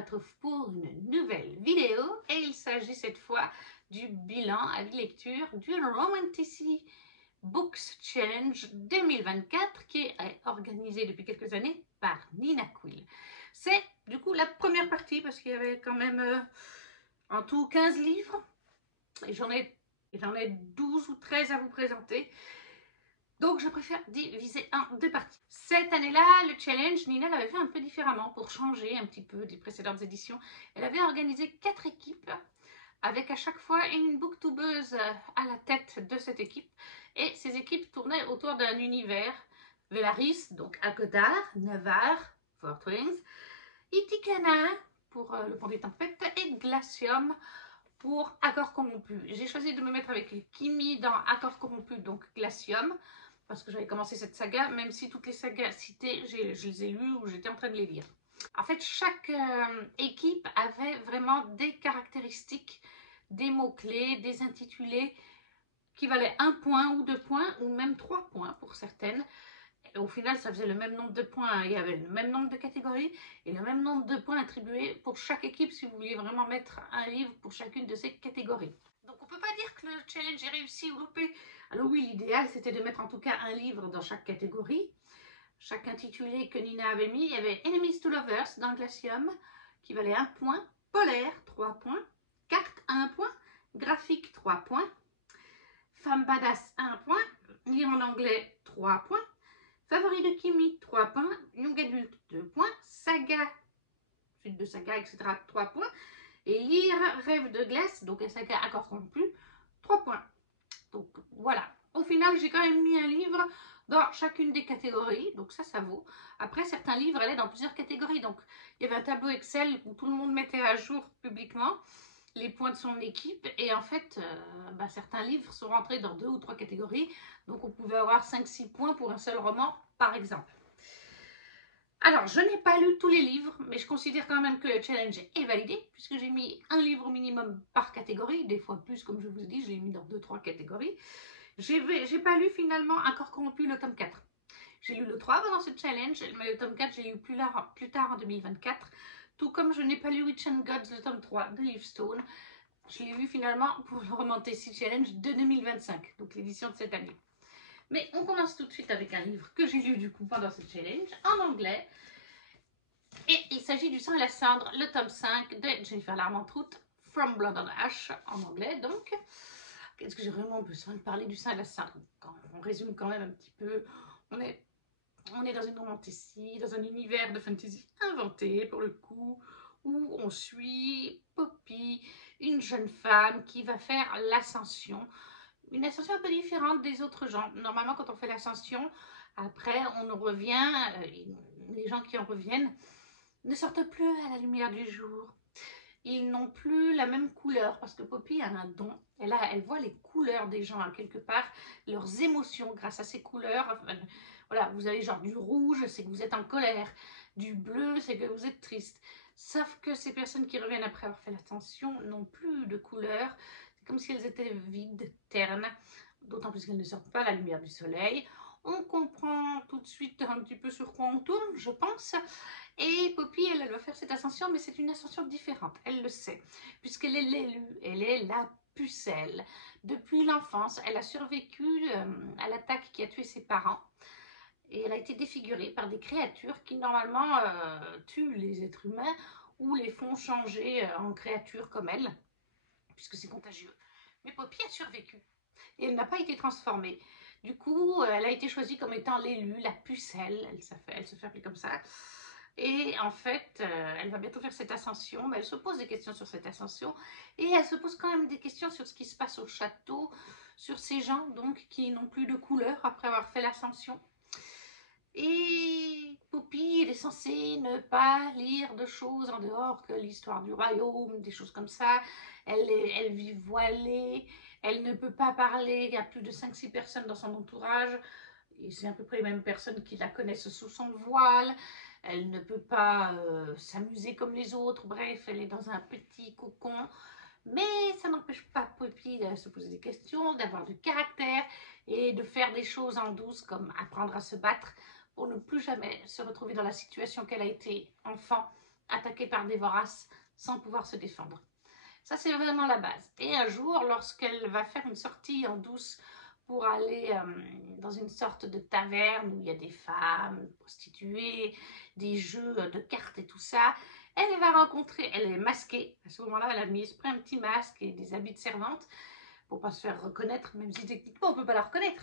retrouve pour une nouvelle vidéo et il s'agit cette fois du bilan à lecture du Romantici Books Challenge 2024 qui est organisé depuis quelques années par Nina Quill. C'est du coup la première partie parce qu'il y avait quand même en tout 15 livres et j'en ai 12 ou 13 à vous présenter. Donc, je préfère diviser en deux parties. Cette année-là, le challenge, Nina l'avait fait un peu différemment pour changer un petit peu des précédentes éditions. Elle avait organisé 4 équipes avec à chaque fois une booktubeuse à la tête de cette équipe. Et ces équipes tournaient autour d'un univers. Velaris, donc Akodar, Navarre, Fortrings, Itikana pour le Pont des Tempêtes et Glacium pour Accord Corrompu. J'ai choisi de me mettre avec Kimi dans Accord Corrompu, donc Glacium, parce que j'avais commencé cette saga, même si toutes les sagas citées, je les ai lues ou j'étais en train de les lire. En fait, chaque équipe avait vraiment des caractéristiques, des mots-clés, des intitulés qui valaient 1 point ou 2 points, ou même 3 points pour certaines. Et au final, ça faisait le même nombre de points, il y avait le même nombre de catégories et le même nombre de points attribués pour chaque équipe si vous vouliez vraiment mettre un livre pour chacune de ces catégories. Donc on ne peut pas dire que le challenge est réussi ou loupé. Alors oui, l'idéal c'était de mettre en tout cas un livre dans chaque catégorie. Chaque intitulé que Nina avait mis, il y avait Enemies to Lovers dans Glacium qui valait 1 point, Polaire 3 points, Carte 1 point, Graphique 3 points, Femme Badass 1 point, Lire en anglais 3 points, Favori de Kimi 3 points, Young Adult 2 points, Saga, suite de saga, etc. 3 points, et Lire Rêve de glace, donc un saga Accord Corrompu, 3 points. Donc voilà, au final j'ai quand même mis un livre dans chacune des catégories, donc ça vaut. Après certains livres allaient dans plusieurs catégories, donc il y avait un tableau Excel où tout le monde mettait à jour publiquement les points de son équipe et en fait certains livres sont rentrés dans 2 ou 3 catégories, donc on pouvait avoir 5-6 points pour un seul roman par exemple. Alors je n'ai pas lu tous les livres, mais je considère quand même que le challenge est validé puisque j'ai mis un livre au minimum par catégorie, des fois plus comme je vous ai dit, je l'ai mis dans 2-3 catégories. J'ai pas lu finalement Accord Corrompu le tome 4. J'ai lu le 3 pendant ce challenge, mais le tome 4 j'ai lu plus tard en 2024. Tout comme je n'ai pas lu Witch and Gods, le tome 3 de Livestone. Je l'ai lu finalement pour le Romantici Challenge de 2025, donc l'édition de cette année. Mais on commence tout de suite avec un livre que j'ai lu du coup pendant ce challenge, en anglais. Et il s'agit du Sang et la Cendre, le tome 5 de Jennifer Larmentrout, From Blood and Ash, en anglais donc. Est-ce que j'ai vraiment besoin de parler du Sang et la Cendre? On résume quand même un petit peu. On est dans une romanticie, dans un univers de fantasy inventé pour le coup, où on suit Poppy, une jeune femme qui va faire l'ascension. Une ascension un peu différente des autres gens. Normalement, quand on fait l'ascension, après, on revient, les gens qui en reviennent ne sortent plus à la lumière du jour. Ils n'ont plus la même couleur parce que Poppy a un don. Elle voit les couleurs des gens quelque part, leurs émotions grâce à ces couleurs. Voilà, vous avez genre du rouge, c'est que vous êtes en colère. Du bleu, c'est que vous êtes triste. Sauf que ces personnes qui reviennent après avoir fait l'ascension n'ont plus de couleur. C'est comme si elles étaient vides, ternes. D'autant plus qu'elles ne sortent pas à la lumière du soleil. On comprend tout de suite un petit peu sur quoi on tourne, je pense. Et Poppy, elle va faire cette ascension, mais c'est une ascension différente, elle le sait, puisqu'elle est l'élue, elle est la pucelle. Depuis l'enfance, elle a survécu à l'attaque qui a tué ses parents. Et elle a été défigurée par des créatures qui normalement tuent les êtres humains ou les font changer en créatures comme elle, puisque c'est contagieux. Mais Poppy a survécu et elle n'a pas été transformée. Du coup, elle a été choisie comme étant l'élue, la pucelle, elle se fait appeler comme ça. Et en fait, elle va bientôt faire cette ascension, mais elle se pose des questions sur cette ascension, et elle se pose quand même des questions sur ce qui se passe au château, sur ces gens donc qui n'ont plus de couleur après avoir fait l'ascension. Et Poppy, elle est censée ne pas lire de choses en dehors que l'histoire du royaume, des choses comme ça. Elle vit voilée, elle ne peut pas parler à plus de 5-6 personnes dans son entourage. Et c'est à peu près les mêmes personnes qui la connaissent sous son voile. Elle ne peut pas s'amuser comme les autres. Bref, elle est dans un petit cocon. Mais ça n'empêche pas Poppy de se poser des questions, d'avoir du caractère et de faire des choses en douce comme apprendre à se battre pour ne plus jamais se retrouver dans la situation qu'elle a été enfant attaquée par des voraces sans pouvoir se défendre. Ça, c'est vraiment la base. Et un jour, lorsqu'elle va faire une sortie en douce pour aller dans une sorte de taverne où il y a des femmes, prostituées, des jeux de cartes et tout ça, elle va rencontrer, elle est masquée. À ce moment-là, elle a mis exprès un petit masque et des habits de servante pour pas se faire reconnaître, même si techniquement, on peut pas la reconnaître.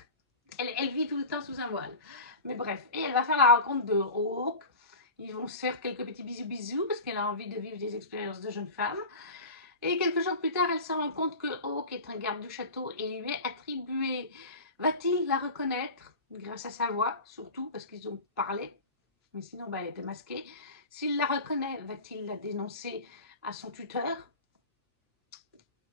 Elle vit tout le temps sous un voile. Mais bref, et elle va faire la rencontre de Hawk. Ils vont se faire quelques petits bisous parce qu'elle a envie de vivre des expériences de jeune femme. Et quelques jours plus tard, elle se rend compte que Hawk est un garde du château et lui est attribué. Va-t-il la reconnaître grâce à sa voix, surtout parce qu'ils ont parlé, mais sinon elle était masquée. S'il la reconnaît, va-t-il la dénoncer à son tuteur?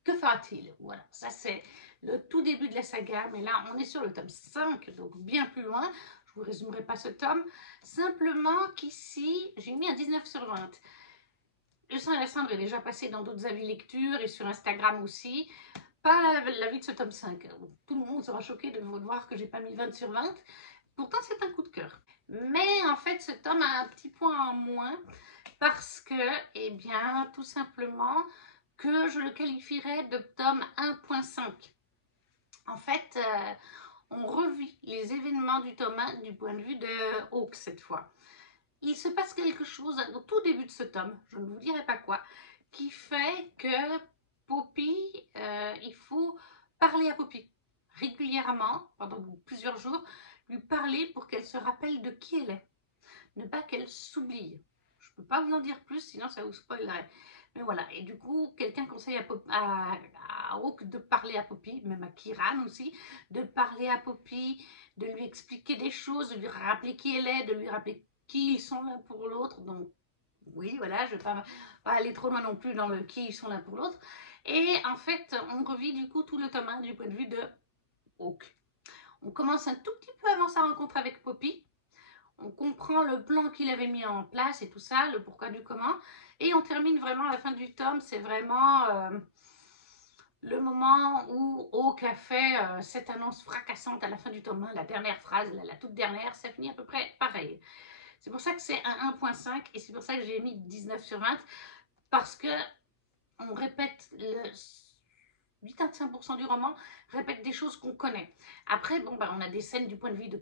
Que fera-t-il? Voilà, ça c'est le tout début de la saga, mais là on est sur le tome 5, donc bien plus loin. Je ne vous résumerai pas ce tome, simplement qu'ici j'ai mis un 19 sur 20. Le sang et la cendre est déjà passé dans d'autres avis lecture et sur Instagram aussi. Pas l'avis de ce tome 5. Tout le monde sera choqué de voir que j'ai pas mis 20 sur 20. Pourtant, c'est un coup de cœur. Mais en fait, ce tome a un petit point en moins parce que, eh bien, tout simplement, que je le qualifierais de tome 1.5. En fait, on revit les événements du tome 1 du point de vue de Hawk cette fois. Il se passe quelque chose au tout début de ce tome, je ne vous dirai pas quoi, qui fait que Poppy, il faut parler à Poppy régulièrement, pendant plusieurs jours, lui parler pour qu'elle se rappelle de qui elle est, ne pas qu'elle s'oublie. Je ne peux pas vous en dire plus, sinon ça vous spoilerait. Mais voilà, et du coup, quelqu'un conseille à Hawk de parler à Poppy, même à Kiran aussi, de parler à Poppy, de lui expliquer des choses, de lui rappeler qui elle est, de lui rappeler qui ils sont l'un pour l'autre. Donc, oui, voilà, je ne vais pas aller trop loin non plus dans le qui ils sont l'un pour l'autre. Et en fait, on revit du coup tout le tome 1 du point de vue de Hawk. On commence un tout petit peu avant sa rencontre avec Poppy. On comprend le plan qu'il avait mis en place et tout ça, le pourquoi du comment. Et on termine vraiment à la fin du tome. C'est vraiment le moment où Hawk a fait cette annonce fracassante à la fin du tome 1. La dernière phrase, la toute dernière, ça finit à peu près pareil. C'est pour ça que c'est un 1.5 et c'est pour ça que j'ai mis 19 sur 20. Parce que on répète 85% du roman répète des choses qu'on connaît. Après, bon, on a des scènes du point de vue de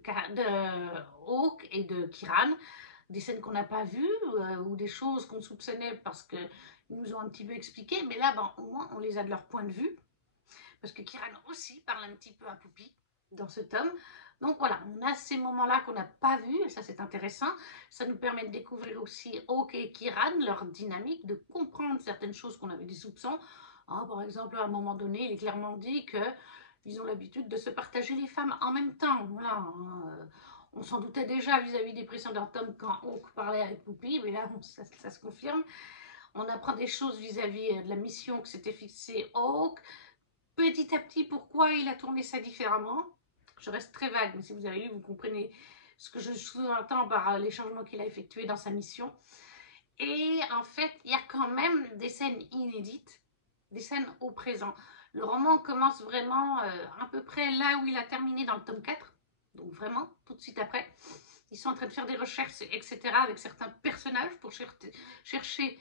Hawk et de Kiran, des scènes qu'on n'a pas vues ou des choses qu'on soupçonnait parce qu'ils nous ont un petit peu expliqué, mais là, au moins, on les a de leur point de vue. Parce que Kiran aussi parle un petit peu à Poppy dans ce tome. Donc voilà, on a ces moments-là qu'on n'a pas vus, et ça c'est intéressant. Ça nous permet de découvrir aussi Hawk et Kiran, leur dynamique, de comprendre certaines choses qu'on avait des soupçons. Par exemple, à un moment donné, il est clairement dit qu'ils ont l'habitude de se partager les femmes en même temps. Voilà, on s'en doutait déjà vis-à-vis des précédents tomes quand Hawk parlait avec Poppy, mais là, ça se confirme. On apprend des choses vis-à-vis de la mission que s'était fixée Hawk. Petit à petit, pourquoi il a tourné ça différemment? Je reste très vague, mais si vous avez lu, vous comprenez ce que je sous-entends par les changements qu'il a effectués dans sa mission. Et en fait, il y a quand même des scènes inédites, des scènes au présent. Le roman commence vraiment à peu près là où il a terminé dans le tome 4, donc vraiment tout de suite après. Ils sont en train de faire des recherches, etc. avec certains personnages pour chercher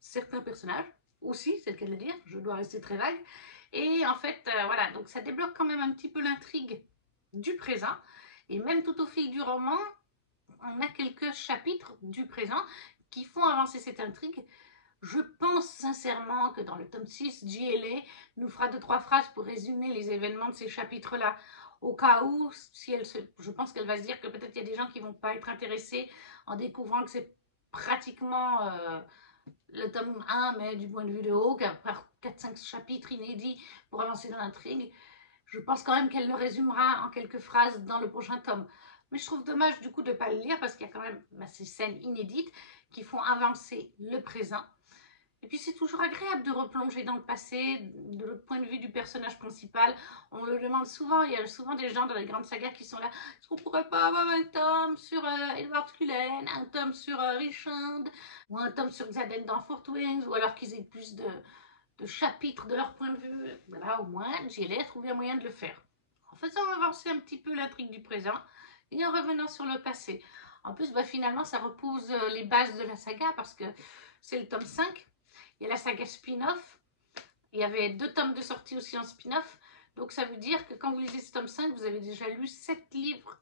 certains personnages aussi, c'est le cas de le dire, je dois rester très vague. Et en fait, voilà, donc ça débloque quand même un petit peu l'intrigue du présent. Et même tout au fil du roman, on a quelques chapitres du présent qui font avancer cette intrigue. Je pense sincèrement que dans le tome 6, JLA nous fera 2-3 phrases pour résumer les événements de ces chapitres-là. Au cas où, si je pense qu'elle va se dire que peut-être il y a des gens qui ne vont pas être intéressés en découvrant que c'est pratiquement le tome 1, mais du point de vue de Hawk, par 4-5 chapitres inédits pour avancer dans l'intrigue. Je pense quand même qu'elle le résumera en quelques phrases dans le prochain tome. Mais je trouve dommage du coup de ne pas le lire parce qu'il y a quand même ces scènes inédites qui font avancer le présent. Et puis c'est toujours agréable de replonger dans le passé, de l'autre point de vue du personnage principal. On le demande souvent, il y a souvent des gens dans les grandes sagas qui sont là. Est-ce qu'on pourrait pas avoir un tome sur Edward Cullen, un tome sur Richard, ou un tome sur Xaden dans Fort Wings, ou alors qu'ils aient plus de chapitres de leur point de vue. Voilà, au moins, j'ai trouvé un moyen de le faire. En faisant avancer un petit peu l'intrigue du présent et en revenant sur le passé. En plus, bah, finalement, ça repose les bases de la saga parce que c'est le tome 5. Il y a la saga spin-off. Il y avait 2 tomes de sortie aussi en spin-off. Donc ça veut dire que quand vous lisez ce tome 5, vous avez déjà lu 7 livres,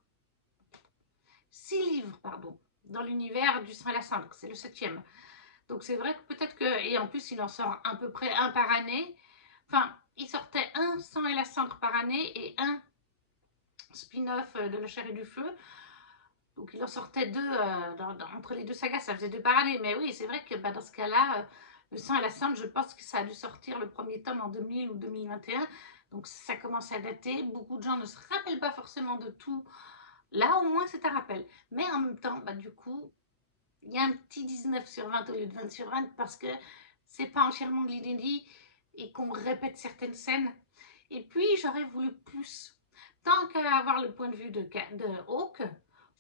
6 livres, pardon, dans l'univers du sang et la cendre. C'est le 7e. Donc c'est vrai que peut-être que, et en plus il en sort à peu près un par année. Enfin, il sortait un sang et la cendre par année et un spin-off de la chair et du feu. Donc il en sortait 2 entre les 2 sagas, ça faisait 2 par année. Mais oui, c'est vrai que bah, dans ce cas-là, le sang et la cendre, je pense que ça a dû sortir le premier tome en 2000 ou 2021. Donc ça commence à dater. Beaucoup de gens ne se rappellent pas forcément de tout. Là, au moins, c'est un rappel. Mais en même temps, bah, du coup, il y a un petit 19 sur 20 au lieu de 20 sur 20 parce que c'est pas entièrement de l'inédit et qu'on répète certaines scènes. Et puis, j'aurais voulu plus. Tant qu'à avoir le point de vue de Hawke,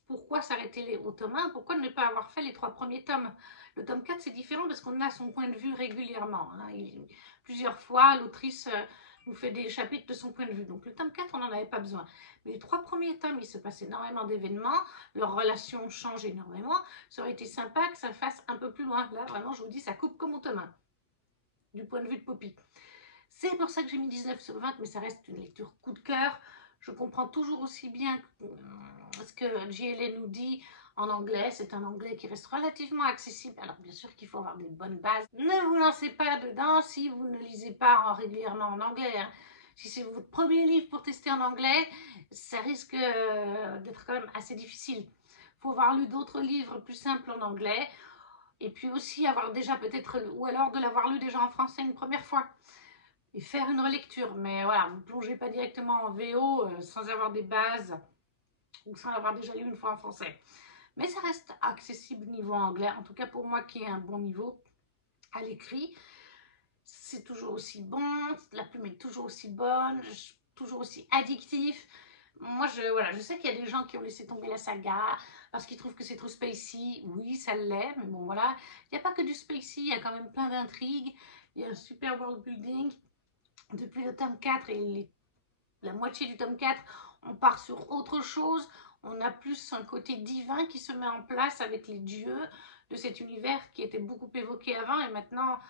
pourquoi s'arrêter au tome 1? Pourquoi ne pas avoir fait les 3 premiers tomes? Le tome 4, c'est différent parce qu'on a son point de vue régulièrement. Hein. Plusieurs fois, l'autrice nous fait des chapitres de son point de vue. Donc le tome 4, on n'en avait pas besoin. Mais les 3 premiers tomes, il se passe énormément d'événements. Leurs relations changent énormément. Ça aurait été sympa que ça fasse un peu plus loin. Là, vraiment, je vous dis, ça coupe comme au tome 1, du point de vue de Poppy. C'est pour ça que j'ai mis 19 sur 20, mais ça reste une lecture coup de cœur. Je comprends toujours aussi bien ce que JLA nous dit en anglais. C'est un anglais qui reste relativement accessible. Alors bien sûr qu'il faut avoir des bonnes bases. Ne vous lancez pas dedans si vous ne lisez pas régulièrement en anglais. Hein. Si c'est votre premier livre pour tester en anglais, ça risque d'être quand même assez difficile. Il faut avoir lu d'autres livres plus simples en anglais. Et puis aussi avoir déjà peut-être, ou alors de l'avoir lu déjà en français une première fois. Et faire une relecture. Mais voilà, vous ne plongez pas directement en VO sans avoir des bases ou sans l'avoir déjà lu une fois en français. Mais ça reste accessible niveau anglais, en tout cas pour moi qui ai un bon niveau à l'écrit. C'est toujours aussi bon, la plume est toujours aussi bonne, toujours aussi addictif. Moi, je sais qu'il y a des gens qui ont laissé tomber la saga parce qu'ils trouvent que c'est trop spacey. Oui, ça l'est, mais bon, voilà. Il n'y a pas que du spacey, il y a quand même plein d'intrigues. Il y a un super world building. Depuis le tome 4 et la moitié du tome 4, on part sur autre chose. On a plus un côté divin qui se met en place avec les dieux de cet univers qui était beaucoup évoqué avant. Et maintenant,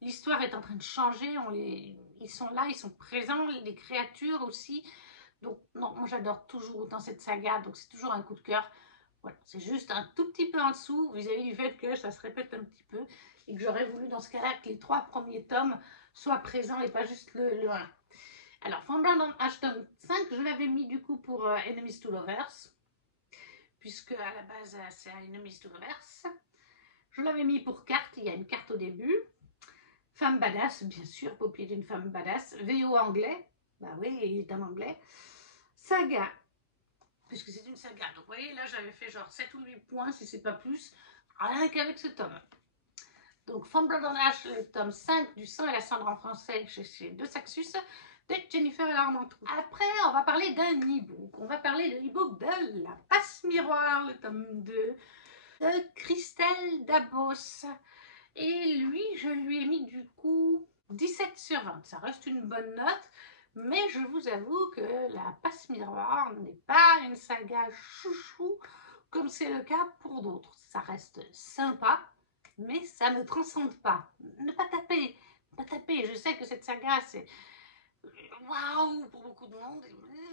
l'histoire est en train de changer. Ils sont là, ils sont présents, les créatures aussi. Donc, non, moi j'adore toujours autant cette saga. Donc, c'est toujours un coup de cœur. Voilà, c'est juste un tout petit peu en dessous vis-à-vis du fait que ça se répète un petit peu et que j'aurais voulu dans ce cas-là que les 3 premiers tomes soient présents et pas juste le 1. Alors, Famblant dans H tome 5, je l'avais mis du coup pour Enemies to Lovers, puisque à la base c'est Enemies to Lovers. Je l'avais mis pour carte, il y a une carte au début. Femme badass, bien sûr, Poppy est une femme badass. VO anglais, bah oui, il est en anglais. Saga, puisque c'est une saga. Donc, vous voyez, là, j'avais fait genre 7 ou 8 points, si c'est pas plus, rien qu'avec ce tome. Donc, Famblant dans H, le tome 5 du sang et la cendre en français chez De Saxus, de Jennifer Larmentou. Après, on va parler d'un e-book. On va parler de l'e-book de La Passe Miroir, le tome 2, de Christelle Dabos. Et lui, je lui ai mis du coup 17 sur 20. Ça reste une bonne note, mais je vous avoue que La Passe Miroir n'est pas une saga chouchou, comme c'est le cas pour d'autres. Ça reste sympa, mais ça ne transcende pas. Ne pas taper, pas taper. Je sais que cette saga, c'est waouh pour beaucoup de monde,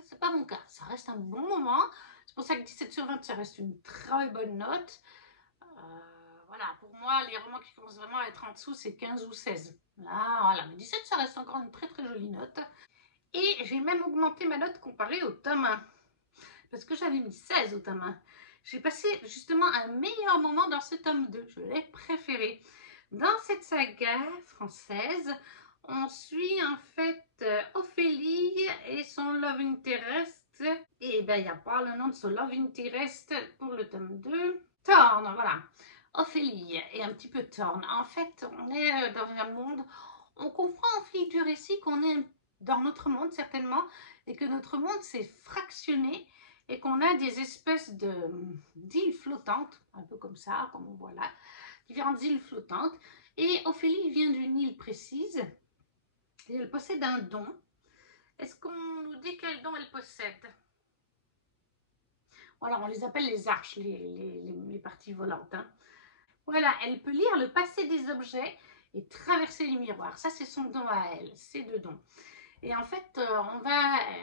c'est pas mon cas. Ça reste un bon moment. C'est pour ça que 17 sur 20, ça reste une très bonne note. Voilà, pour moi, les romans qui commencent vraiment à être en dessous, c'est 15 ou 16. Là, voilà, mais 17, ça reste encore une très très jolie note. Et j'ai même augmenté ma note comparée au tome 1. Parce que j'avais mis 16 au tome 1. J'ai passé justement un meilleur moment dans ce tome 2. Je l'ai préféré. Dans cette saga française, on suit en fait Ophélie et son love interest. Et ben il n'y a pas le nom de son love interest pour le tome 2. Thorne, voilà. Ophélie et un petit peu Thorne. En fait, on est dans un monde, on comprend au fil du récit qu'on est dans notre monde certainement, et que notre monde s'est fractionné et qu'on a des espèces d'îles flottantes, un peu comme ça, comme on voit là, différentes îles flottantes. Et Ophélie vient d'une île précise et elle possède un don. Est-ce qu'on nous dit quel don elle possède? Voilà, on les appelle les arches, les parties volantes. Hein. Voilà, elle peut lire le passé des objets et traverser les miroirs. Ça, c'est son don à elle, c'est deux dons. Et en fait,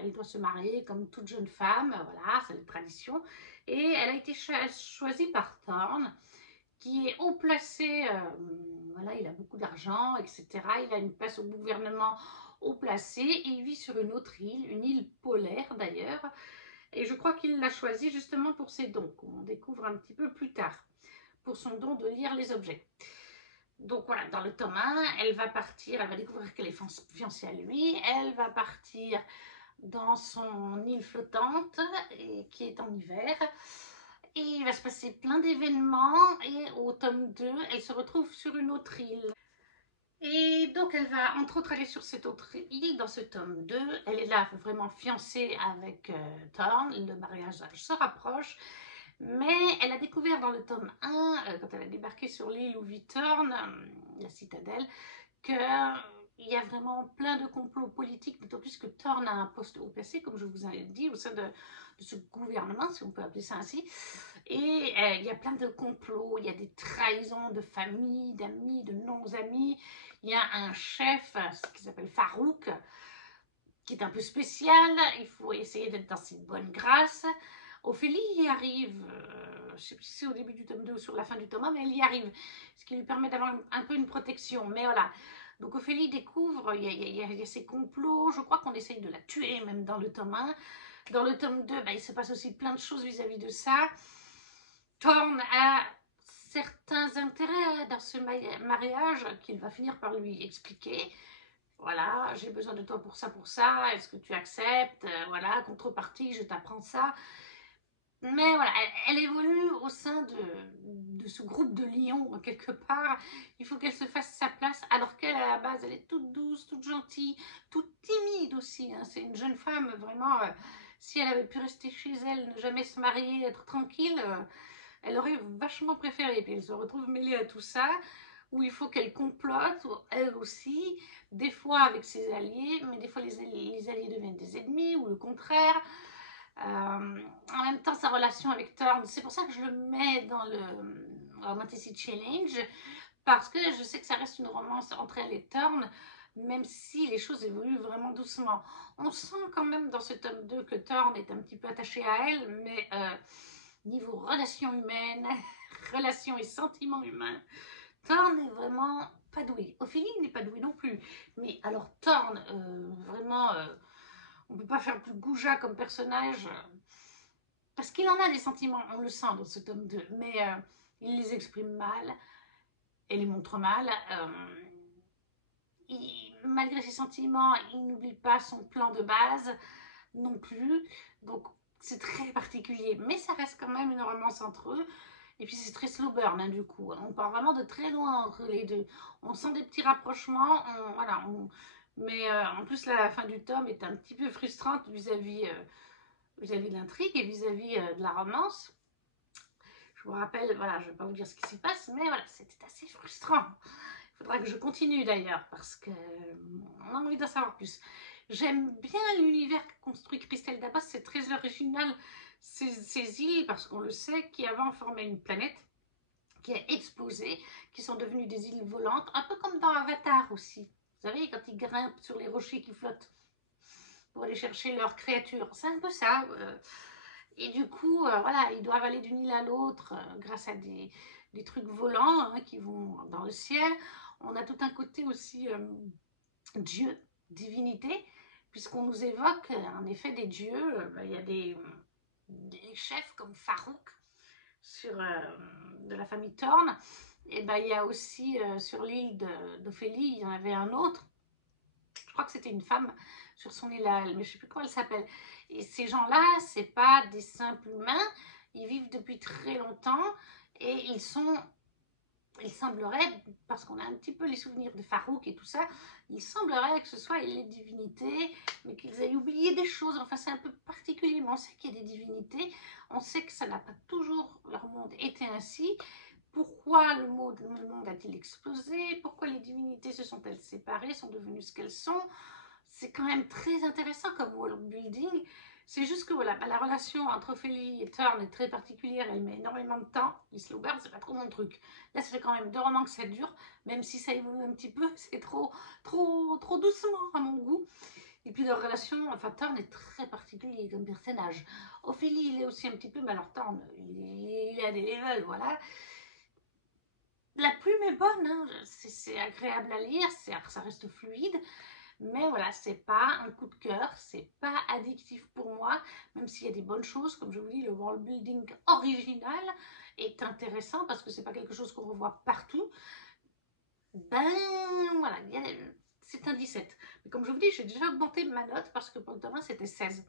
elle doit se marier comme toute jeune femme, voilà, c'est la tradition. Et elle a été choisie par Thorne, qui est haut placé, voilà, il a beaucoup d'argent, etc. Il a une place au gouvernement haut placé, et il vit sur une autre île, une île polaire d'ailleurs. Et je crois qu'il l'a choisi justement pour ses dons, qu'on découvre un petit peu plus tard, pour son don de lire les objets. Donc voilà, dans le tome 1, elle va partir, elle va découvrir qu'elle est fiancée à lui, elle va partir dans son île flottante qui est en hiver. Et il va se passer plein d'événements et au tome 2, elle se retrouve sur une autre île. Et donc elle va entre autres aller sur cette autre île dans ce tome 2. Elle est là vraiment fiancée avec Thorne, le mariage se rapproche. Mais elle a découvert dans le tome 1, quand elle a débarqué sur l'île où vit Thorne, la citadelle, qu'il y a vraiment plein de complots politiques, d'autant plus que Thorne a un poste haut placé, comme je vous ai dit, au sein de ce gouvernement, si on peut appeler ça ainsi. Et il y a plein de complots, il y a des trahisons de famille, d'amis, de non-amis. Il y a un chef qui s'appelle Farouk, qui est un peu spécial. Il faut essayer d'être dans ses bonnes grâces. Ophélie y arrive, je ne sais plus si c'est au début du tome 2 ou sur la fin du tome 1, mais elle y arrive, ce qui lui permet d'avoir un peu une protection. Mais voilà, donc Ophélie découvre, il y a ces complots, je crois qu'on essaye de la tuer même dans le tome 1. Dans le tome 2, il se passe aussi plein de choses vis-à-vis de ça. Thorne a certains intérêts dans ce mariage qu'il va finir par lui expliquer. Voilà, j'ai besoin de toi pour ça, est-ce que tu acceptes? Voilà, contrepartie, je t'apprends ça. Mais voilà, elle évolue au sein de ce groupe de lions, quelque part. Il faut qu'elle se fasse sa place, alors qu'elle, à la base, elle est toute douce, toute gentille, toute timide aussi. Hein. C'est une jeune femme, vraiment, si elle avait pu rester chez elle, ne jamais se marier, être tranquille, elle aurait vachement préféré. Et puis elle se retrouve mêlée à tout ça, où il faut qu'elle complote, elle aussi, des fois avec ses alliés, mais des fois les alliés deviennent des ennemis, ou le contraire. En même temps, sa relation avec Thorne, c'est pour ça que je le mets dans le Romanticity Challenge, parce que je sais que ça reste une romance entre elle et Thorne, même si les choses évoluent vraiment doucement. On sent quand même dans ce tome 2 que Thorne est un petit peu attaché à elle, mais niveau relations humaines, relations et sentiments humains, Thorne est vraiment pas doué. Ophélie n'est pas douée non plus, mais alors Thorne, vraiment... on ne peut pas faire plus goujat comme personnage, parce qu'il en a des sentiments, on le sent dans ce tome 2, mais il les exprime mal, et les montre mal. Malgré ses sentiments, il n'oublie pas son plan de base non plus, donc c'est très particulier, mais ça reste quand même une romance entre eux. Et puis c'est très slow burn, hein, du coup. On part vraiment de très loin entre les deux. On sent des petits rapprochements, voilà, mais en plus la fin du tome est un petit peu frustrante vis-à-vis de l'intrigue et vis-à-vis de la romance. Je vous rappelle, voilà, je ne vais pas vous dire ce qui s'y passe, mais voilà, c'était assez frustrant. Il faudra que je continue d'ailleurs, parce qu'on a envie d'en savoir plus. J'aime bien l'univers qu'a construit Christelle Dabas, c'est très original, ces îles, parce qu'on le sait, qui avant formaient une planète, qui a explosé, qui sont devenues des îles volantes, un peu comme dans Avatar aussi. Vous savez, quand ils grimpent sur les rochers qui flottent pour aller chercher leurs créatures, c'est un peu ça. Et du coup, voilà, ils doivent aller d'une île à l'autre grâce à des trucs volants hein, qui vont dans le ciel. On a tout un côté aussi Dieu, divinité, puisqu'on nous évoque en effet des dieux. Il y a des chefs comme Farouk de la famille Thorne. Et il y a aussi sur l'île d'Ophélie, il y en avait un autre. Je crois que c'était une femme sur son île à elle, mais je ne sais plus comment elle s'appelle. Et ces gens-là, ce n'est pas des simples humains. Ils vivent depuis très longtemps et il semblerait, parce qu'on a un petit peu les souvenirs de Farouk et tout ça, il semblerait que ce soit les divinités, mais qu'ils aient oublié des choses. Enfin, c'est un peu particulier, mais on sait qu'il y a des divinités. On sait que ça n'a pas toujours, leur monde, été ainsi. Pourquoi le monde a-t-il explosé? Pourquoi les divinités se sont-elles séparées, sont devenues ce qu'elles sont? C'est quand même très intéressant comme world building. C'est juste que voilà, la relation entre Ophélie et Thorne est très particulière, elle met énormément de temps. Les slow burn, c'est pas trop mon truc. Là, ça fait quand même 2 romans que ça dure, même si ça évolue un petit peu, c'est trop doucement à mon goût. Et puis leur relation, enfin Thorne est très particulier comme personnage. Ophélie, il est aussi un petit peu, mais alors Thorne, il est à des levels, voilà. La plume est bonne, hein, c'est agréable à lire, ça reste fluide. Mais voilà, c'est pas un coup de cœur, c'est pas addictif pour moi, même s'il y a des bonnes choses, comme je vous dis, le world building original est intéressant parce que c'est pas quelque chose qu'on revoit partout. Ben voilà, c'est un 17. Mais comme je vous dis, j'ai déjà augmenté ma note parce que pour le tome 1 c'était 16.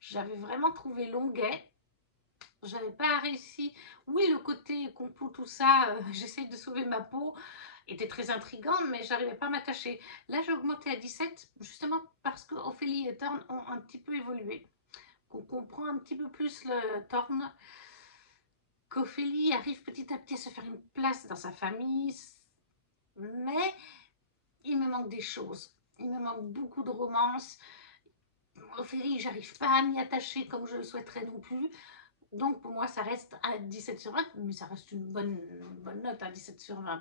J'avais vraiment trouvé longuet. J'avais pas réussi. Oui, le côté complot, tout ça, j'essaye de sauver ma peau, était très intrigant, mais j'arrivais pas à m'attacher. Là, j'ai augmenté à 17, justement parce que Ophélie et Thorne ont un petit peu évolué, qu'on comprend un petit peu plus le Thorne, qu'Ophélie arrive petit à petit à se faire une place dans sa famille, mais il me manque des choses. Il me manque beaucoup de romance. Ophélie, j'arrive pas à m'y attacher comme je le souhaiterais non plus. Donc pour moi, ça reste à 17 sur 20, mais ça reste une bonne note à 17 sur 20.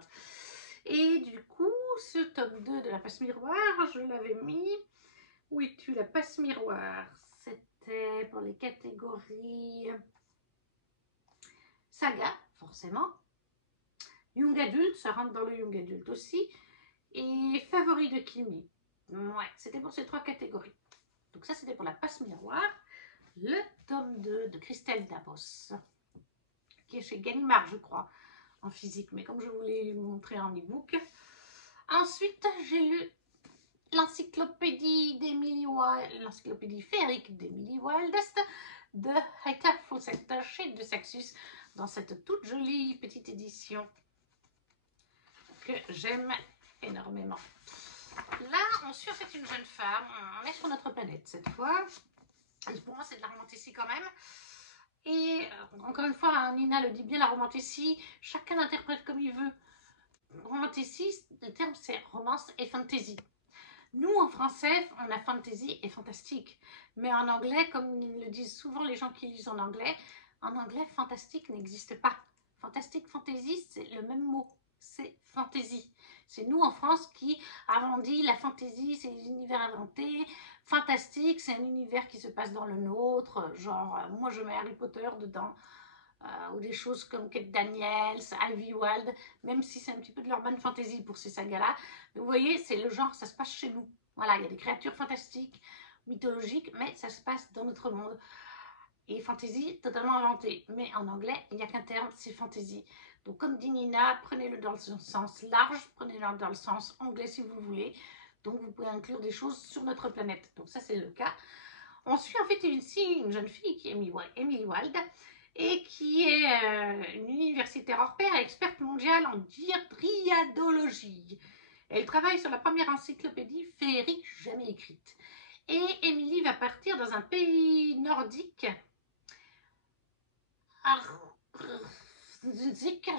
Et du coup, ce tome 2 de la passe miroir, je l'avais mis. Où es-tu, la passe miroir? C'était pour les catégories saga, forcément. Young adulte, ça rentre dans le young adulte aussi. Et favori de Kimi. Ouais, c'était pour ces 3 catégories. Donc ça, c'était pour la passe miroir. Le tome 2 de Christelle Dabos, qui est chez Gallimard, je crois, en physique, mais comme je vous l'ai montré en e-book. Ensuite, j'ai lu l'encyclopédie féerique d'Emily Wildest de Heather Fawcett chez De Saxus, dans cette toute jolie petite édition que j'aime énormément. Là, on suit en fait une jeune femme, on est sur notre planète cette fois, et pour moi c'est de la romantécie quand même. Et encore une fois, Nina le dit bien, la romantécie, chacun l'interprète comme il veut. Romantécie, le terme c'est romance et fantasy. Nous, en français, on a fantasy et fantastique. Mais en anglais, comme le disent souvent les gens qui lisent en anglais, fantastique n'existe pas. Fantastique, fantasy, c'est le même mot. C'est fantasy. C'est nous, en France, qui avons dit la fantasy, c'est les univers inventés. Fantastique, c'est un univers qui se passe dans le nôtre. Genre, moi, je mets Harry Potter dedans. Ou des choses comme Kate Daniels, Ivy Wild, même si c'est un petit peu de l'urban fantasy pour ces sagas-là. Mais vous voyez, c'est le genre, ça se passe chez nous. Voilà, il y a des créatures fantastiques, mythologiques, mais ça se passe dans notre monde. Et fantasy, totalement inventé. Mais en anglais, il n'y a qu'un terme, c'est fantasy. Donc comme dit Nina, prenez-le dans le sens large, prenez-le dans le sens anglais si vous voulez. Donc vous pouvez inclure des choses sur notre planète. Donc ça, c'est le cas. On suit en fait une jeune fille qui est Emily Wild, et qui est une universitaire hors pair et experte mondiale en dryadologie. Elle travaille sur la première encyclopédie féerique jamais écrite. Et Émilie va partir dans un pays nordique.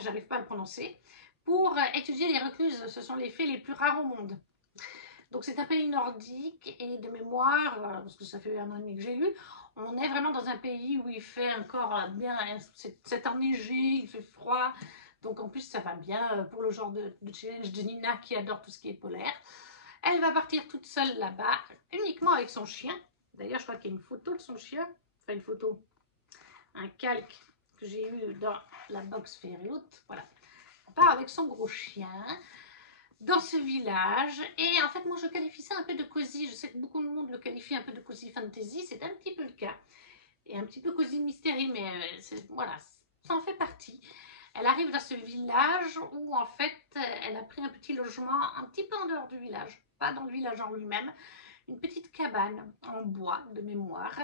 J'arrive pas à le prononcer, pour étudier les recluses. Ce sont les fées les plus rares au monde. Donc c'est un pays nordique et de mémoire, parce que ça fait 1 an et demi que j'ai lu, on est vraiment dans un pays où il fait encore bien, c'est enneigé, il fait froid, donc en plus ça va bien pour le genre de challenge de Nina qui adore tout ce qui est polaire. Elle va partir toute seule là-bas, uniquement avec son chien. D'ailleurs je crois qu'il y a une photo de son chien, enfin une photo, un calque que j'ai eu dans la box Fairyloot, voilà. Elle part avec son gros chien dans ce village, et en fait moi je qualifie ça un peu de cosy. Je sais que beaucoup de monde le qualifie un peu de cosy fantasy, c'est un petit peu le cas, et un petit peu cosy mystery, mais voilà, ça en fait partie. Elle arrive dans ce village où en fait elle a pris un petit logement un petit peu en dehors du village, pas dans le village en lui-même, une petite cabane en bois de mémoire,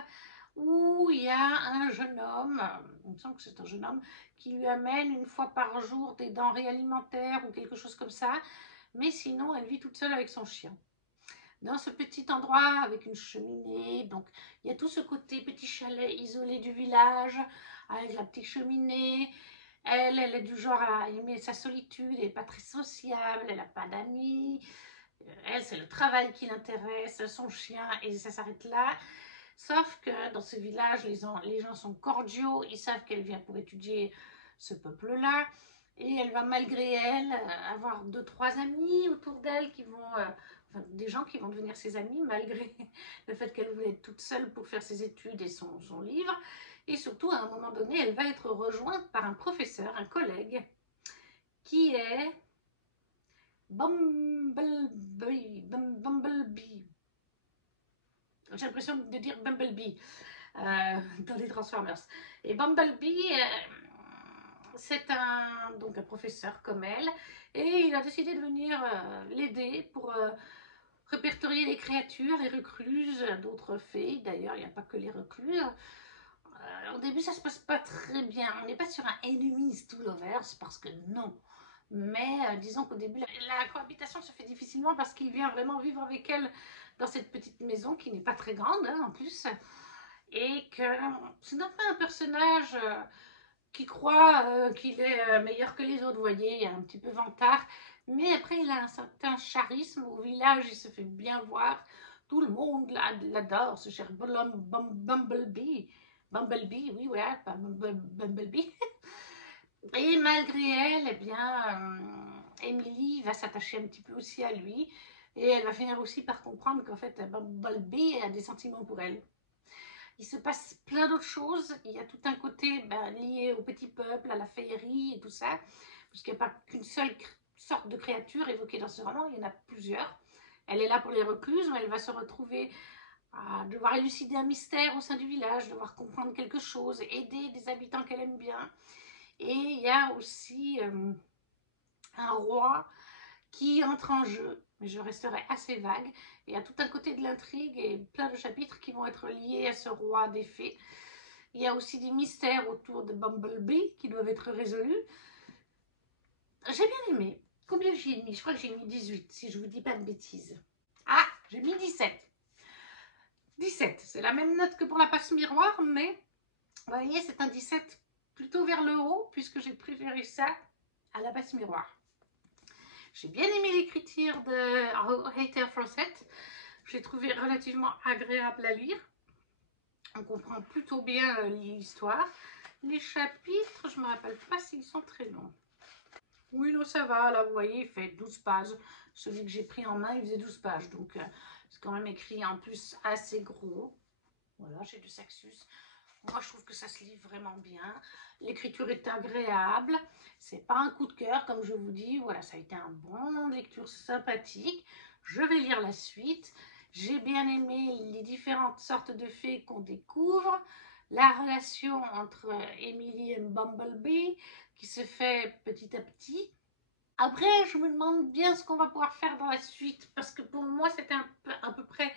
où il y a un jeune homme, il me semble que c'est un jeune homme, qui lui amène une fois par jour des denrées alimentaires ou quelque chose comme ça. Mais sinon, elle vit toute seule avec son chien. Dans ce petit endroit avec une cheminée, donc il y a tout ce côté petit chalet isolé du village, avec la petite cheminée. Elle est du genre à aimer sa solitude, elle n'est pas très sociable, elle n'a pas d'amis. Elle, c'est le travail qui l'intéresse, son chien, et ça s'arrête là. Sauf que dans ce village, les gens sont cordiaux, ils savent qu'elle vient pour étudier ce peuple-là. Et elle va malgré elle avoir 2-3 amis autour d'elle qui vont, enfin, des gens qui vont devenir ses amis malgré le fait qu'elle voulait être toute seule pour faire ses études et son livre. Et surtout, à un moment donné, elle va être rejointe par un professeur, un collègue, qui est Bumblebee. J'ai l'impression de dire Bumblebee dans les Transformers. Et Bumblebee, c'est donc un professeur comme elle, et il a décidé de venir l'aider pour répertorier les créatures, les recluses, d'autres fées. D'ailleurs, il n'y a pas que les recluses. Au début, ça se passe pas très bien. On n'est pas sur un enemies to lovers, parce que non. Mais disons qu'au début, la cohabitation se fait difficilement parce qu'il vient vraiment vivre avec elle dans cette petite maison qui n'est pas très grande hein, en plus. Et que ce n'est pas un personnage qui croit qu'il est meilleur que les autres, vous voyez, un petit peu vantard. Mais après, il a un certain charisme. Au village, il se fait bien voir. Tout le monde l'adore, ce cher Bumblebee. Bumblebee, oui, voilà, pas Bumblebee. Et malgré elle, eh bien, Emily va s'attacher un petit peu aussi à lui. Et elle va finir aussi par comprendre qu'en fait, Bumblebee a des sentiments pour elle. Il se passe plein d'autres choses. Il y a tout un côté lié au petit peuple, à la féerie et tout ça. Puisqu'il n'y a pas qu'une seule sorte de créature évoquée dans ce roman, il y en a plusieurs. Elle est là pour les recluses, mais elle va se retrouver à devoir élucider un mystère au sein du village, devoir comprendre quelque chose, aider des habitants qu'elle aime bien. Et il y a aussi un roi qui entre en jeu, mais je resterai assez vague. Il y a tout un côté de l'intrigue et plein de chapitres qui vont être liés à ce roi des fées. Il y a aussi des mystères autour de Bumblebee qui doivent être résolus. J'ai bien aimé. Combien j'ai mis? Je crois que j'ai mis 18, si je vous dis pas de bêtises. Ah, j'ai mis 17. 17, c'est la même note que pour la passe miroir, mais vous voyez, c'est un 17 plutôt vers le haut, puisque j'ai préféré ça à la passe miroir. J'ai bien aimé l'écriture de Heather Fawcett. J'ai trouvé relativement agréable à lire. On comprend plutôt bien l'histoire. Les chapitres, je ne me rappelle pas s'ils sont très longs. Oui, non, ça va. Là, vous voyez, il fait 12 pages. Celui que j'ai pris en main, il faisait 12 pages. Donc, c'est quand même écrit en plus assez gros. Voilà, j'ai du Saxus. Moi, je trouve que ça se lit vraiment bien. L'écriture est agréable. C'est pas un coup de cœur, comme je vous dis. Voilà, ça a été un bon lecture sympathique. Je vais lire la suite. J'ai bien aimé les différentes sortes de fées qu'on découvre. La relation entre Emily et Bumblebee qui se fait petit à petit. Après, je me demande bien ce qu'on va pouvoir faire dans la suite. Parce que pour moi, c'était à peu près...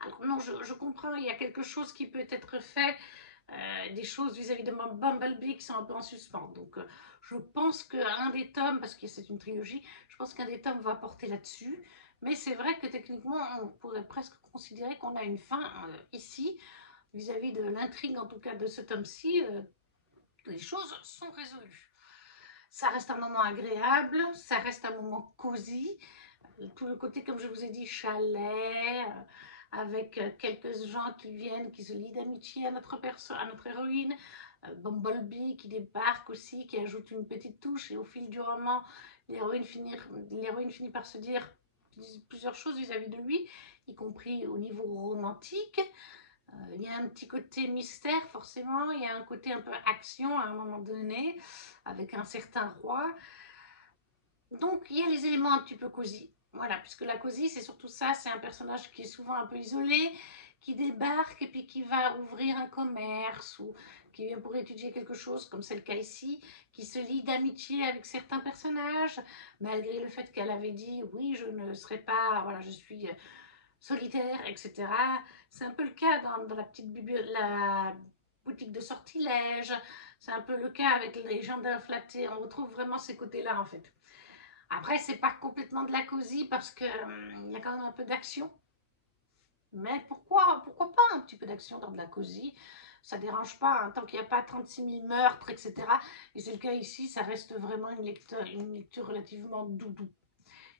Alors non, je comprends, il y a quelque chose qui peut être fait. Des choses vis-à-vis de Bumblebee qui sont un peu en suspens. Donc, je pense qu'un des tomes, parce que c'est une trilogie, je pense qu'un des tomes va porter là-dessus. Mais c'est vrai que techniquement, on pourrait presque considérer qu'on a une fin ici, vis-à-vis de l'intrigue, en tout cas de ce tome-ci. Les choses sont résolues. Ça reste un moment agréable, ça reste un moment cosy. Tout le côté, comme je vous ai dit, chalet, avec quelques gens qui viennent, qui se lient d'amitié à notre héroïne. Bumblebee qui débarque aussi, qui ajoute une petite touche. Et au fil du roman, l'héroïne finit par se dire plusieurs choses vis-à-vis de lui, y compris au niveau romantique. Il y a un petit côté mystère, forcément. Il y a un côté un peu action à un moment donné, avec un certain roi. Donc, il y a les éléments un petit peu cosy. Voilà, puisque la cosy, c'est surtout ça. C'est un personnage qui est souvent un peu isolé, qui débarque et puis qui va ouvrir un commerce ou qui vient pour étudier quelque chose, comme c'est le cas ici, qui se lie d'amitié avec certains personnages, malgré le fait qu'elle avait dit « oui, je ne serai pas, voilà, je suis solitaire, etc. » C'est un peu le cas dans la boutique de sortilèges, c'est un peu le cas avec les gens d'inflaté. On retrouve vraiment ces côtés-là, en fait. Après, c'est pas complètement de la cosy parce qu'il y a quand même un peu d'action. Mais pourquoi pas un petit peu d'action dans de la cosy? Ça dérange pas, hein, tant qu'il n'y a pas 36 000 meurtres, etc. Et c'est le cas ici, ça reste vraiment une lecture relativement doudou.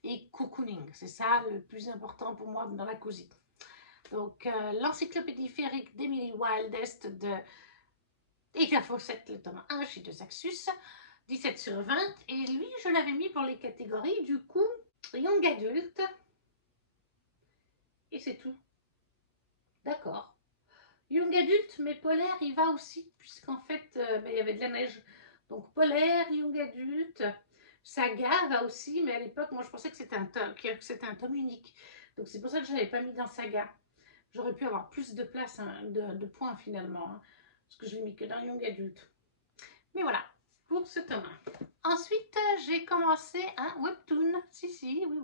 Et cocooning, c'est ça le plus important pour moi dans la cosy. Donc, l'encyclopédie féerique d'Emily Wildest de Edgar Fawcett, le tome 1 chez De Saxus, 17 sur 20. Et lui, je l'avais mis pour les catégories, du coup, Young Adult. Et c'est tout. D'accord. Young Adult, mais polaire, il va aussi, puisqu'en fait, il y avait de la neige. Donc, polaire, Young Adult, saga va aussi, mais à l'époque, moi, je pensais que c'était un tome unique. Donc, c'est pour ça que je ne l'avais pas mis dans saga. J'aurais pu avoir plus de place, hein, de points finalement, hein, parce que je l'ai mis que dans Young Adult. Mais voilà, pour ce tome 1. Ensuite, j'ai commencé un webtoon.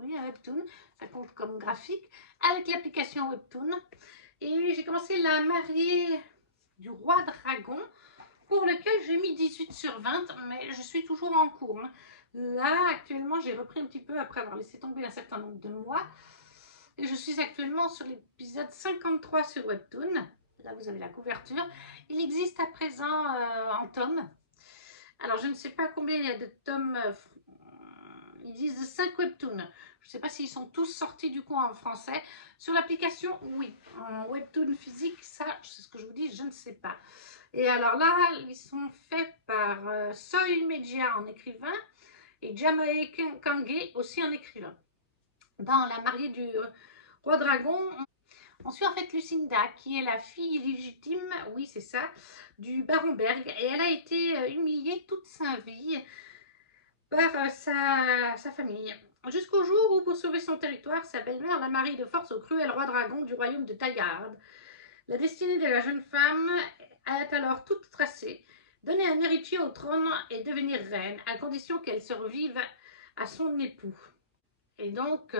Oui, un webtoon. Ça compte comme graphique avec l'application Webtoon. Et j'ai commencé La mariée du roi dragon, pour lequel j'ai mis 18 sur 20, mais je suis toujours en cours. Hein. Là, actuellement, j'ai repris un petit peu après avoir laissé tomber un certain nombre de mois. Et je suis actuellement sur l'épisode 53 sur Webtoon. Là, vous avez la couverture. Il existe à présent en tomes. Alors, je ne sais pas combien il y a de tomes. Ils disent 5 Webtoons. Je ne sais pas s'ils sont tous sortis du coup en français. Sur l'application, oui. En Webtoon physique, ça, c'est ce que je vous dis, je ne sais pas. Et alors là, ils sont faits par Soy Media en écrivain et Jamae Kange aussi en écrivain. Dans La mariée du roi dragon, on suit en fait Lucinda, qui est la fille légitime, oui c'est ça, du baron Berg. Et elle a été humiliée toute sa vie par sa famille. Jusqu'au jour où, pour sauver son territoire, sa belle-mère la marie de force au cruel roi dragon du royaume de Taillard. La destinée de la jeune femme est alors toute tracée. Donner un héritier au trône et devenir reine, à condition qu'elle survive à son époux. Et donc,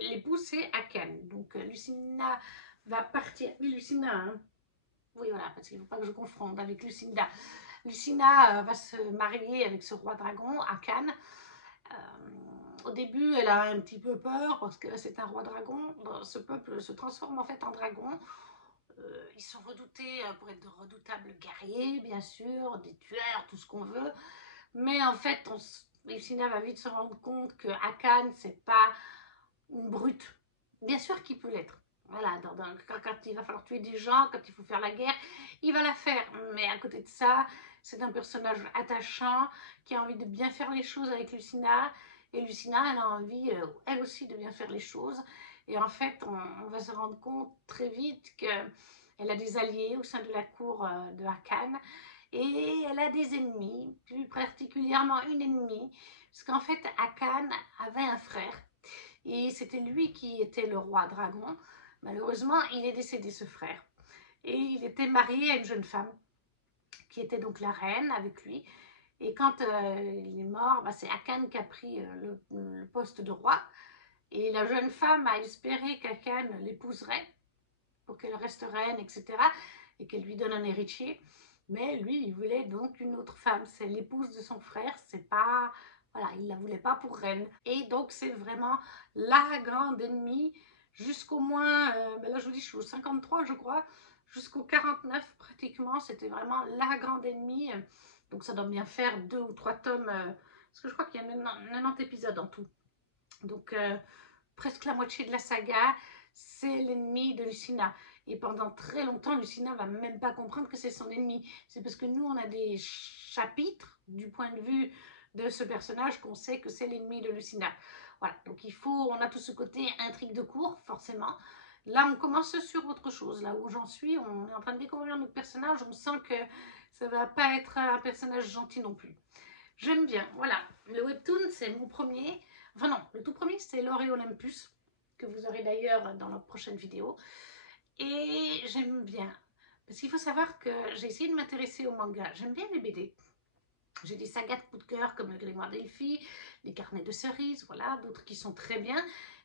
l'époux, c'est Akan. Donc, Lucinda va partir. Oui, Lucinda, hein. Oui, voilà, parce qu'il ne faut pas que je confonde avec Lucinda. Lucinda va se marier avec ce roi dragon, Akan. Au début, elle a un petit peu peur parce que c'est un roi dragon. Ce peuple se transforme en fait en dragon. Ils sont redoutés pour être de redoutables guerriers, bien sûr, des tueurs, tout ce qu'on veut. Mais en fait, Lucinda va vite se rendre compte que Akan, c'est pas une brute. Bien sûr qu'il peut l'être. Voilà, quand il va falloir tuer des gens, quand il faut faire la guerre, il va la faire. Mais à côté de ça, c'est un personnage attachant qui a envie de bien faire les choses avec Lucinda. Et Lucinda, elle a envie, elle aussi, de bien faire les choses. Et en fait, on va se rendre compte très vite qu'elle a des alliés au sein de la cour de Akan. Et elle a des ennemis, plus particulièrement une ennemie. Parce qu'en fait, Akan avait un frère. Et c'était lui qui était le roi dragon. Malheureusement, il est décédé, ce frère. Et il était marié à une jeune femme, qui était donc la reine avec lui. Et quand il est mort, c'est Akan qui a pris le poste de roi. Et la jeune femme a espéré qu'Akan l'épouserait, pour qu'elle reste reine, etc. Et qu'elle lui donne un héritier. Mais lui, il voulait donc une autre femme. C'est l'épouse de son frère. C'est pas... Voilà, il ne la voulait pas pour reine. Et donc, c'est vraiment la grande ennemie jusqu'au moins... là, je vous dis, je suis au 53, je crois. Jusqu'au 49, pratiquement. C'était vraiment la grande ennemie. Donc, ça doit bien faire 2 ou 3 tomes. Parce que je crois qu'il y a 90 épisodes en tout. Donc, presque la moitié de la saga, c'est l'ennemi de Lucina. Et pendant très longtemps, Lucina ne va même pas comprendre que c'est son ennemi. C'est parce que nous, on a des chapitres du point de vue de ce personnage qu'on sait que c'est l'ennemi de Lucina. Voilà, donc on a tout ce côté intrigue de cour, forcément. Là, on commence sur autre chose. Là où j'en suis, on est en train de découvrir notre personnage. On sent que ça ne va pas être un personnage gentil non plus. J'aime bien, voilà. Le webtoon, c'est mon premier. Enfin non, le tout premier, c'est L'Oreo Olympus, que vous aurez d'ailleurs dans la prochaine vidéo. Et j'aime bien. Parce qu'il faut savoir que j'ai essayé de m'intéresser au manga. J'aime bien les BD. J'ai des sagas de coup de cœur comme le Grimoire d'Elphie, les carnets de cerises, voilà, d'autres qui sont très bien.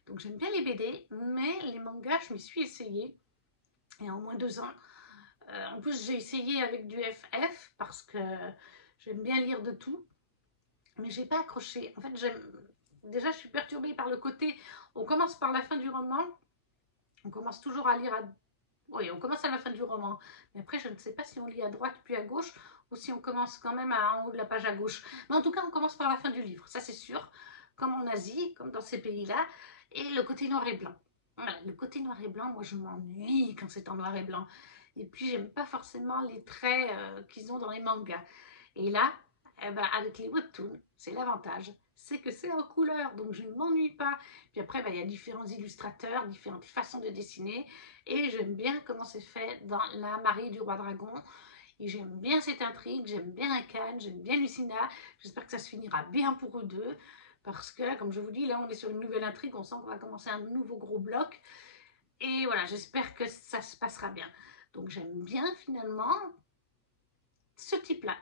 Donc j'aime bien les BD, mais les mangas, je m'y suis essayée. Et en moins 2 ans. En plus, j'ai essayé avec du FF parce que j'aime bien lire de tout. Mais j'ai pas accroché. En fait, déjà, je suis perturbée par le côté... On commence par la fin du roman. On commence toujours à lire Oui, on commence à la fin du roman. Mais après, je ne sais pas si on lit à droite puis à gauche ou si on commence quand même en haut de la page à gauche. Mais en tout cas, on commence par la fin du livre. Ça, c'est sûr. Comme en Asie, comme dans ces pays-là. Et le côté noir et blanc. Voilà, le côté noir et blanc, moi je m'ennuie quand c'est en noir et blanc. Et puis j'aime pas forcément les traits qu'ils ont dans les mangas. Et là, eh ben, avec les webtoons, c'est l'avantage, c'est que c'est en couleur, donc je ne m'ennuie pas. Puis après, ben, il y a différents illustrateurs, différentes façons de dessiner. Et j'aime bien comment c'est fait dans La Marie du Roi Dragon. Et j'aime bien cette intrigue, j'aime bien Akan, j'aime bien Lucina. J'espère que ça se finira bien pour eux deux. Parce que, comme je vous dis, là on est sur une nouvelle intrigue, on sent qu'on va commencer un nouveau gros bloc. Et voilà, j'espère que ça se passera bien. Donc j'aime bien finalement ce type-là,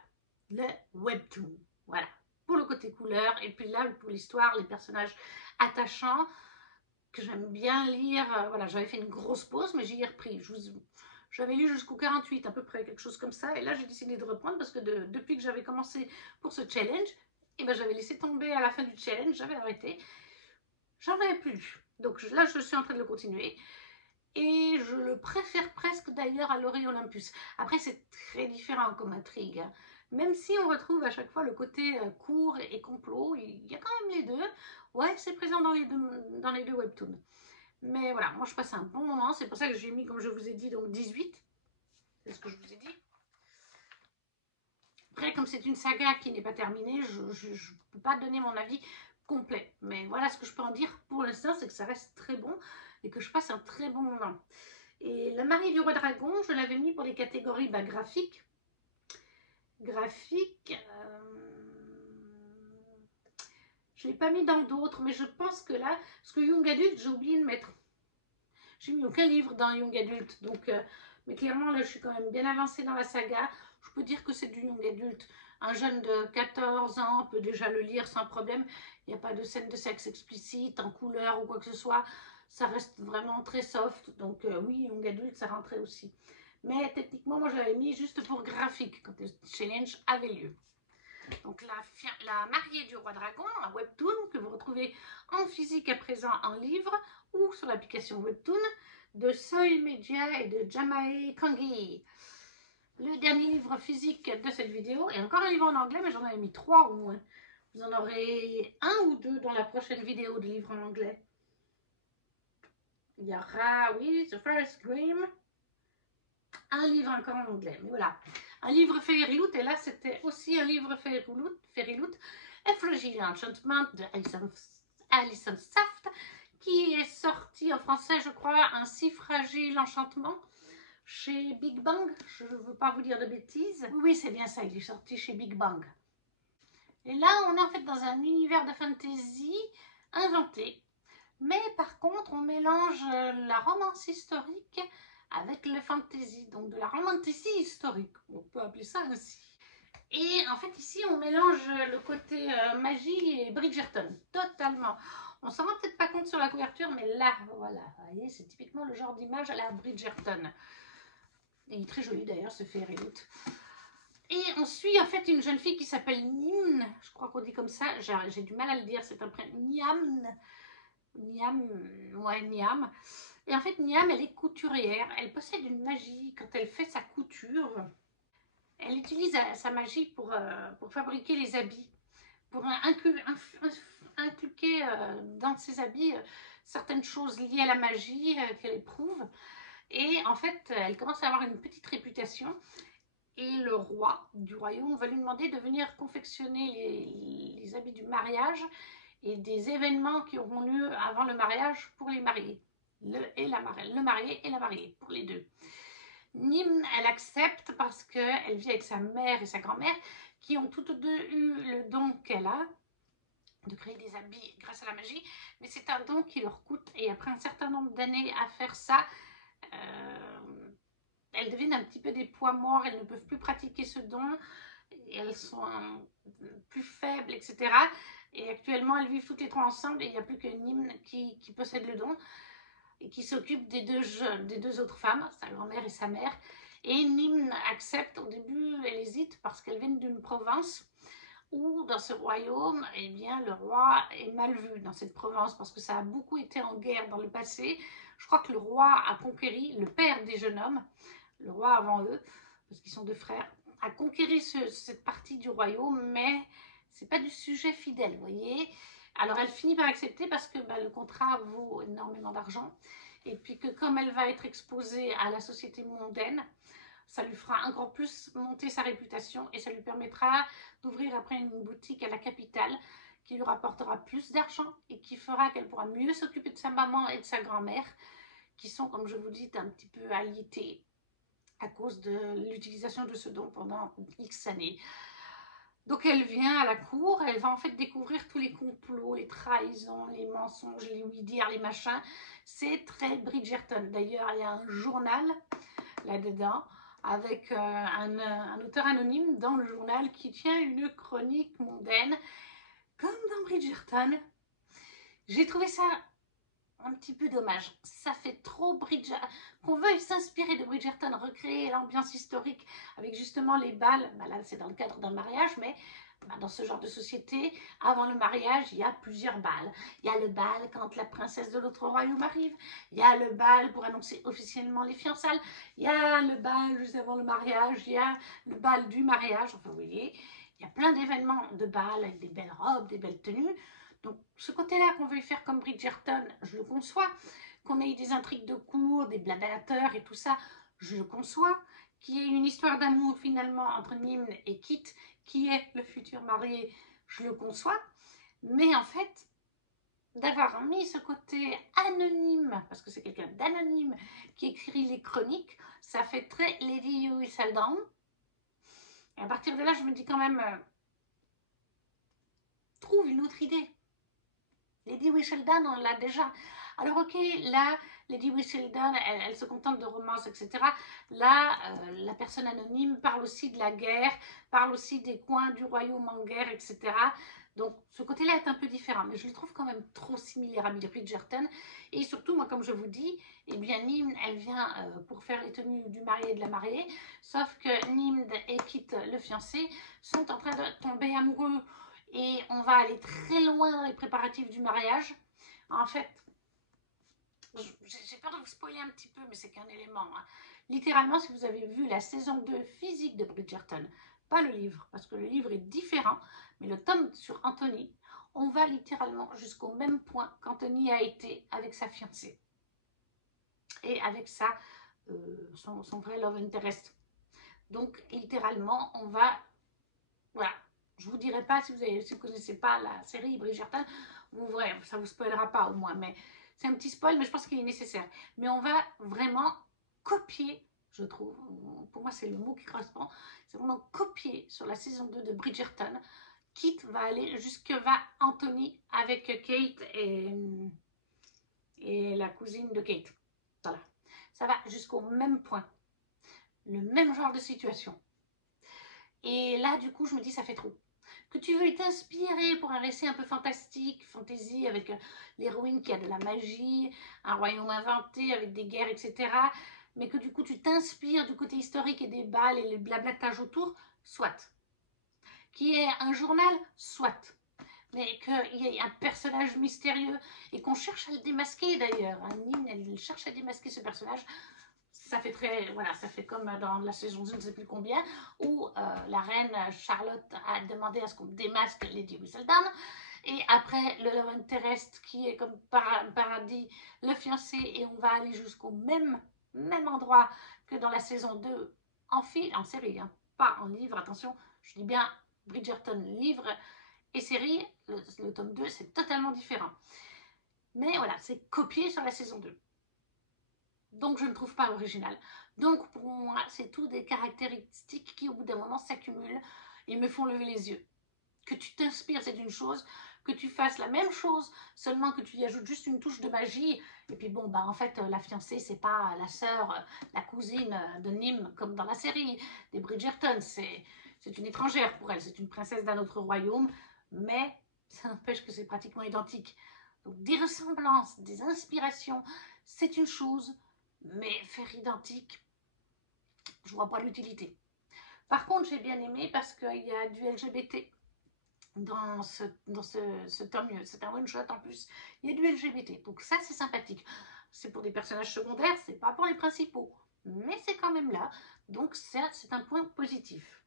le webtoon. Voilà, pour le côté couleur. Et puis là, pour l'histoire, les personnages attachants que j'aime bien lire. Voilà, j'avais fait une grosse pause, mais j'y ai repris. J'avais lu jusqu'au 48 à peu près, quelque chose comme ça. Et là, j'ai décidé de reprendre parce que depuis que j'avais commencé pour ce challenge, et ben, j'avais laissé tomber à la fin du challenge, j'avais arrêté. J'en avais plus lu. Donc là, je suis en train de le continuer. Et je le préfère presque d'ailleurs à Laurie Olympus. Après, c'est très différent comme intrigue. Hein. Même si on retrouve à chaque fois le côté court et complot, il y a quand même les deux. Ouais, c'est présent dans les deux webtoons. Mais voilà, moi je passe un bon moment. C'est pour ça que j'ai mis, comme je vous ai dit, donc 18. C'est ce que je vous ai dit. Après, comme c'est une saga qui n'est pas terminée, je ne peux pas donner mon avis complet. Mais voilà ce que je peux en dire pour l'instant, c'est que ça reste très bon et que je passe un très bon moment. Et La Marie du Roi Dragon, je l'avais mis pour les catégories graphiques. Je ne l'ai pas mis dans d'autres, mais je pense que là, parce que Young Adult, j'ai oublié de mettre. J'ai mis aucun livre dans Young Adult, donc, mais clairement, là, je suis quand même bien avancée dans la saga. Je peux dire que c'est du Young Adult. Un jeune de 14 ans peut déjà le lire sans problème. Il n'y a pas de scène de sexe explicite, en couleur ou quoi que ce soit. Ça reste vraiment très soft, donc oui, Young Adult, ça rentrait aussi. Mais techniquement, moi, je l'avais mis juste pour graphique, quand le challenge avait lieu. Donc la mariée du roi dragon, un webtoon que vous retrouvez en physique à présent en livre ou sur l'application webtoon de Soy Media et de Jamae Kangi. Le dernier livre physique de cette vidéo, et encore un livre en anglais, mais j'en avais mis 3 au moins. Vous en aurez 1 ou 2 dans la prochaine vidéo de livres en anglais. Il y aura, oui, The First Dream, un livre encore en anglais, mais voilà. Un livre Fairyloot, et là c'était aussi un livre Fairyloot, A Fragile Enchantment de Alison Saft, qui est sorti en français, je crois, Un si fragile enchantement, chez Big Bang. Je ne veux pas vous dire de bêtises. Oui, c'est bien ça, il est sorti chez Big Bang. Et là, on est en fait dans un univers de fantasy inventé. Mais par contre, on mélange la romance historique avec le fantasy, donc de la romantasy historique, on peut appeler ça ainsi. Et en fait ici on mélange le côté magie et Bridgerton, totalement. On s'en rend peut-être pas compte sur la couverture, mais là, voilà, vous voyez, c'est typiquement le genre d'image à la Bridgerton. Et il est très joli d'ailleurs ce Fairyloot. Et on suit en fait une jeune fille qui s'appelle Nimn, je crois qu'on dit comme ça, j'ai du mal à le dire, c'est un prénom, Niam. Et en fait, Niam, elle est couturière. Elle possède une magie quand elle fait sa couture. Elle utilise sa magie pour fabriquer les habits, pour inculquer dans ses habits certaines choses liées à la magie qu'elle éprouve. Et en fait, elle commence à avoir une petite réputation. Et le roi du royaume va lui demander de venir confectionner les habits du mariage et des événements qui auront lieu avant le mariage pour les mariés. Le marié et la mariée, pour les deux. Nimn, elle accepte parce qu'elle vit avec sa mère et sa grand-mère qui ont toutes deux eu le don qu'elle a de créer des habits grâce à la magie, mais c'est un don qui leur coûte et après un certain nombre d'années à faire ça, elles deviennent un petit peu des poids morts, elles ne peuvent plus pratiquer ce don, elles sont plus faibles, etc. Et actuellement, elles vivent toutes les trois ensemble et il n'y a plus que Nimn qui possède le don et qui s'occupe des deux autres femmes, sa grand-mère et sa mère. Et Nimn accepte, au début, elle hésite parce qu'elle vient d'une province où, dans ce royaume, eh bien, le roi est mal vu dans cette province parce que ça a beaucoup été en guerre dans le passé. Je crois que le roi a conquéri, le père des jeunes hommes, le roi avant eux, parce qu'ils sont deux frères, a conquéri cette partie du royaume, mais c'est pas du sujet fidèle, vous voyez. Alors elle finit par accepter parce que le contrat vaut énormément d'argent et puis que comme elle va être exposée à la société mondaine, ça lui fera encore plus monter sa réputation et ça lui permettra d'ouvrir après une boutique à la capitale qui lui rapportera plus d'argent et qui fera qu'elle pourra mieux s'occuper de sa maman et de sa grand-mère qui sont, comme je vous dis, un petit peu alitées à cause de l'utilisation de ce don pendant X années. Donc elle vient à la cour, elle va en fait découvrir tous les complots, les trahisons, les mensonges, les oui-dire, les machins. C'est très Bridgerton. D'ailleurs, il y a un journal là-dedans avec un auteur anonyme dans le journal qui tient une chronique mondaine comme dans Bridgerton. J'ai trouvé ça un petit peu dommage. Ça fait trop Bridgerton. Qu'on veuille s'inspirer de Bridgerton, recréer l'ambiance historique avec justement les balles. Là, c'est dans le cadre d'un mariage, mais dans ce genre de société, avant le mariage, il y a plusieurs balles. Il y a le bal quand la princesse de l'autre royaume arrive. Il y a le bal pour annoncer officiellement les fiançailles. Il y a le bal juste avant le mariage. Il y a le bal du mariage. Enfin, vous voyez, il y a plein d'événements de bal avec des belles robes, des belles tenues. Donc, ce côté-là qu'on veut faire comme Bridgerton, je le conçois. Qu'on ait des intrigues de cour, des blablateurs et tout ça, je le conçois. Qu'il y ait une histoire d'amour finalement entre Nimrod et Kit, qui est le futur marié, je le conçois. Mais en fait, d'avoir mis ce côté anonyme, parce que c'est quelqu'un d'anonyme qui écrit les chroniques, ça fait très Lady Whistledown. Et à partir de là, je me dis quand même, trouve une autre idée. Lady Whistledown, on l'a déjà. Alors ok, là, Lady Whistledown, elle se contente de romance, etc. Là, la personne anonyme parle aussi de la guerre, parle aussi des coins du royaume en guerre, etc. Donc ce côté-là est un peu différent, mais je le trouve quand même trop similaire à Bridgerton. Et surtout, moi, comme je vous dis, eh bien, Nimrod, elle vient pour faire les tenues du marié et de la mariée, sauf que Nimrod et Kit, le fiancé, sont en train de tomber amoureux. Et on va aller très loin dans les préparatifs du mariage. En fait, j'ai peur de vous spoiler un petit peu, mais c'est qu'un élément. Littéralement, si vous avez vu la saison 2 physique de Bridgerton, pas le livre, parce que le livre est différent, mais le tome sur Anthony, on va littéralement jusqu'au même point qu'Anthony a été avec sa fiancée. Et avec son vrai love interest. Donc, littéralement, on va... Voilà. Je vous dirai pas si vous ne connaissez pas la série Bridgerton, vous verrez, ça vous spoilera pas au moins, mais c'est un petit spoil, mais je pense qu'il est nécessaire. Mais on va vraiment copier, je trouve, pour moi c'est le mot qui correspond, c'est vraiment copier sur la saison 2 de Bridgerton. Kit va aller jusque va Anthony avec Kate et la cousine de Kate. Voilà, ça va jusqu'au même point, le même genre de situation. Et là, du coup, je me dis, ça fait trop. Que tu veux t'inspirer pour un récit un peu fantastique, fantasy, avec l'héroïne qui a de la magie, un royaume inventé avec des guerres, etc. Mais que du coup, tu t'inspires du côté historique et des balles et les blablatages autour, soit. Qui est un journal, soit. Mais qu'il y ait un personnage mystérieux et qu'on cherche à le démasquer d'ailleurs. Nimrod, elle cherche à démasquer ce personnage. Ça fait très, voilà, ça fait comme dans la saison je ne sais plus combien, où la reine Charlotte a demandé à ce qu'on démasque Lady Whistledown. Et après, le love interest qui est comme paradis, le fiancé, et on va aller jusqu'au même endroit que dans la saison 2 en série, hein, pas en livre, attention, je dis bien Bridgerton, livre et série, le tome 2, c'est totalement différent. Mais voilà, c'est copié sur la saison 2. Donc je ne trouve pas original. Donc pour moi, c'est tout des caractéristiques qui au bout d'un moment s'accumulent et me font lever les yeux. Que tu t'inspires, c'est une chose. Que tu fasses la même chose, seulement que tu y ajoutes juste une touche de magie. Et puis bon, en fait, la fiancée, c'est pas la sœur, la cousine de Nimrod, comme dans la série des Bridgerton. C'est une étrangère pour elle, c'est une princesse d'un autre royaume. Mais ça n'empêche que c'est pratiquement identique. Donc des ressemblances, des inspirations, c'est une chose. Mais faire identique, je vois pas l'utilité. Par contre, j'ai bien aimé parce qu'il y a du LGBT dans ce tome. C'est un one-shot en plus. Il y a du LGBT. Donc ça, c'est sympathique. C'est pour des personnages secondaires, c'est pas pour les principaux. Mais c'est quand même là. Donc ça, c'est un point positif.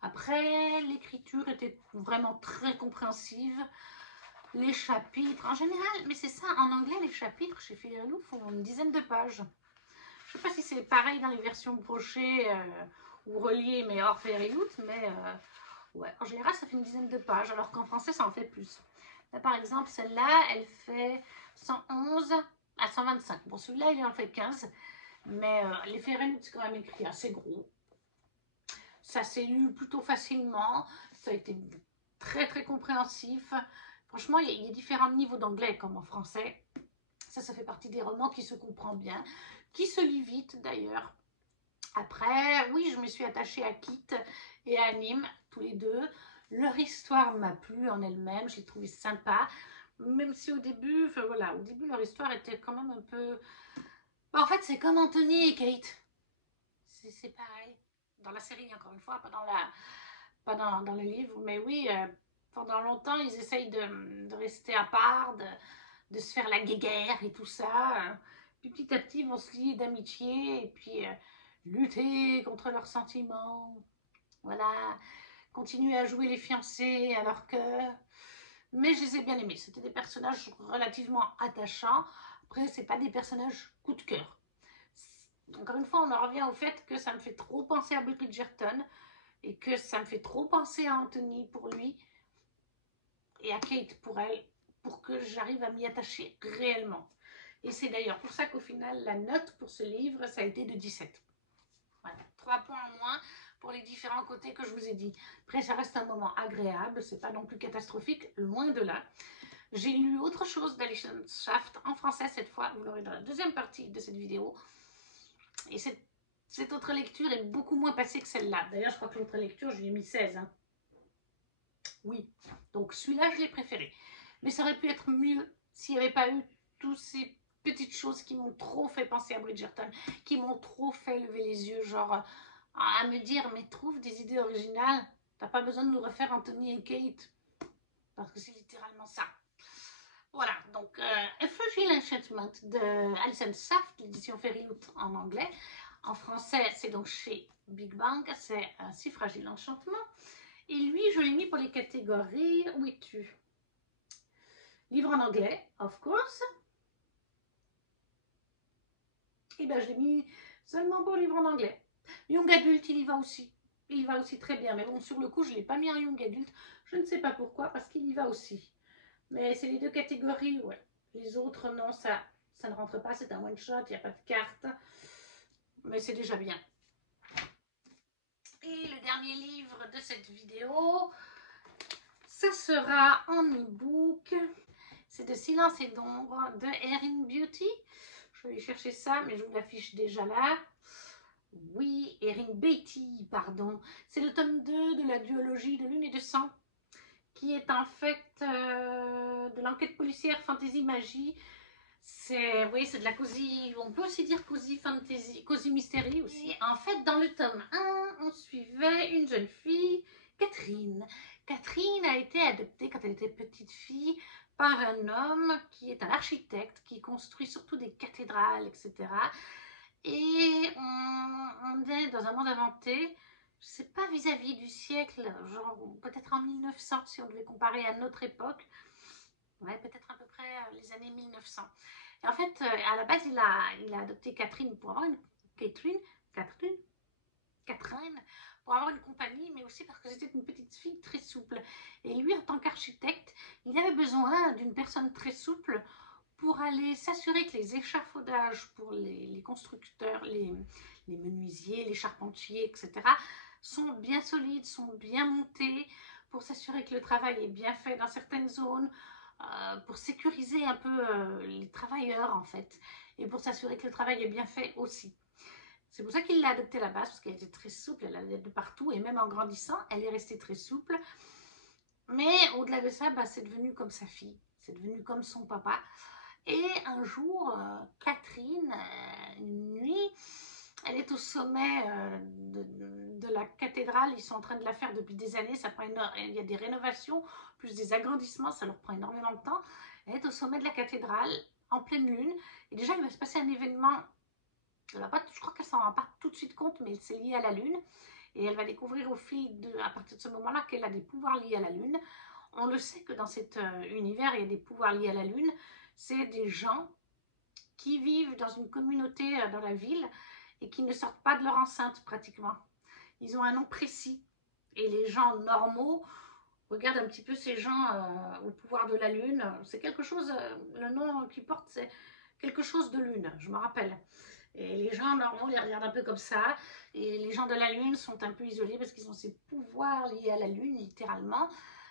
Après, l'écriture était vraiment très compréhensive. les chapitres en général, mais c'est ça, en anglais, les chapitres chez Fairyloot font une dizaine de pages. Je sais pas si c'est pareil dans les versions brochées ou reliées, mais hors Fairyloot, mais ouais, en général, ça fait une dizaine de pages, alors qu'en français, ça en fait plus. Là, par exemple, celle-là, elle fait 111 à 125. Bon, celui-là, il en fait 15, mais les Fairyloot, c'est quand même écrit assez gros. Ça s'est lu plutôt facilement, ça a été très très compréhensif. Franchement, il y a différents niveaux d'anglais comme en français. Ça fait partie des romans qui se comprend bien, qui se lit vite d'ailleurs. Après, oui, je me suis attachée à Kit et à Nîmes, tous les deux. Leur histoire m'a plu en elle-même, je l'ai trouvée sympa. Même si au début, enfin voilà, au début leur histoire était quand même un peu... En fait, c'est comme Anthony et Kate. C'est pareil. Dans la série, encore une fois, pas dans le livre, mais oui, pendant longtemps, ils essayent de rester à part, de se faire la guéguerre et tout ça. Puis petit à petit, ils vont se lier d'amitié et puis lutter contre leurs sentiments. Voilà, continuer à jouer les fiancés à leur cœur. Mais je les ai bien aimés. C'était des personnages relativement attachants. Après, c'est pas des personnages coup de cœur. Encore une fois, on en revient au fait que ça me fait trop penser à Bridgerton et que ça me fait trop penser à Anthony pour lui et à Kate pour elle, pour que j'arrive à m'y attacher réellement. Et c'est d'ailleurs pour ça qu'au final, la note pour ce livre, ça a été de 17. Voilà, 3 points en moins pour les différents côtés que je vous ai dit. Après, ça reste un moment agréable, c'est pas non plus catastrophique, loin de là. J'ai lu autre chose d'Alison Shaft en français cette fois, vous l'aurez dans la deuxième partie de cette vidéo. Et cette autre lecture est beaucoup moins passée que celle-là. D'ailleurs, je crois que l'autre lecture, je lui ai mis 16. Hein. Oui, donc celui-là, je l'ai préféré. Mais ça aurait pu être mieux s'il n'y avait pas eu toutes ces petites choses qui m'ont trop fait penser à Bridgerton, qui m'ont trop fait lever les yeux, genre à me dire, mais trouve des idées originales. T'as pas besoin de nous refaire Anthony et Kate, parce que c'est littéralement ça. Voilà, donc A Fragile Enchantment de Alison Saft, l'édition Fairyloot en anglais. En français, c'est donc chez Big Bang, c'est un si fragile enchantement. Et lui, je l'ai mis pour les catégories. Où es-tu? Livre en anglais, of course. Et bien, je l'ai mis seulement pour livre en anglais. Young Adult, il y va aussi. Il y va aussi très bien. Mais bon, sur le coup, je ne l'ai pas mis en Young Adult. Je ne sais pas pourquoi, parce qu'il y va aussi. Mais c'est les deux catégories, ouais. Les autres, non, ça ne rentre pas. C'est un one-shot, il n'y a pas de carte. Mais c'est déjà bien. Et le dernier livre de cette vidéo, ça sera en e-book. C'est de Silence et d'ombre de Erin Beauty. Je vais aller chercher ça, mais je vous l'affiche déjà là. Oui, Erin Beatty, pardon. C'est le tome 2 de la duologie de Lune et de Sang, qui est en fait de l'enquête policière fantasy magie. C'est oui, c'est de la cosy, on peut aussi dire cosy fantasy, cosy mystery aussi. Et en fait, dans le tome 1, on suivait une jeune fille, Catherine. Catherine a été adoptée quand elle était petite fille par un homme qui est un architecte, qui construit surtout des cathédrales, etc. Et on est dans un monde inventé, je sais pas vis-à-vis du siècle, genre peut-être en 1900 si on devait comparer à notre époque. Ouais, peut-être à peu près les années 1900. Et en fait, à la base, il a adopté Catherine pour avoir une Catherine pour avoir une compagnie, mais aussi parce que c'était une petite fille très souple. Et lui, en tant qu'architecte, il avait besoin d'une personne très souple pour aller s'assurer que les échafaudages pour les constructeurs, les menuisiers, les charpentiers, etc., sont bien solides, sont bien montés, pour s'assurer que le travail est bien fait dans certaines zones, pour sécuriser un peu les travailleurs en fait, et pour s'assurer que le travail est bien fait aussi. C'est pour ça qu'il l'a adoptée à la base, parce qu'elle était très souple, elle allait de partout, et même en grandissant, elle est restée très souple. Mais au-delà de ça, bah, c'est devenu comme sa fille, c'est devenu comme son papa. Et un jour, Catherine, une nuit, elle est au sommet de la cathédrale. Ils sont en train de la faire depuis des années. Ça prend il y a des rénovations, plus des agrandissements. Ça leur prend énormément de temps. Elle est au sommet de la cathédrale, en pleine lune. Et déjà, il va se passer un événement. Je crois qu'elle s'en rend pas tout de suite compte, mais c'est lié à la lune. Et elle va découvrir à partir de ce moment-là qu'elle a des pouvoirs liés à la lune. on le sait que dans cet univers, il y a des pouvoirs liés à la lune. C'est des gens qui vivent dans une communauté dans la ville et qui ne sortent pas de leur enceinte pratiquement. Ils ont un nom précis. Et les gens normaux regardent un petit peu ces gens au pouvoir de la lune. C'est quelque chose, le nom qu'ils portent, c'est quelque chose de lune, je me rappelle. Et les gens normaux les regardent un peu comme ça. Et les gens de la lune sont un peu isolés parce qu'ils ont ces pouvoirs liés à la lune, littéralement.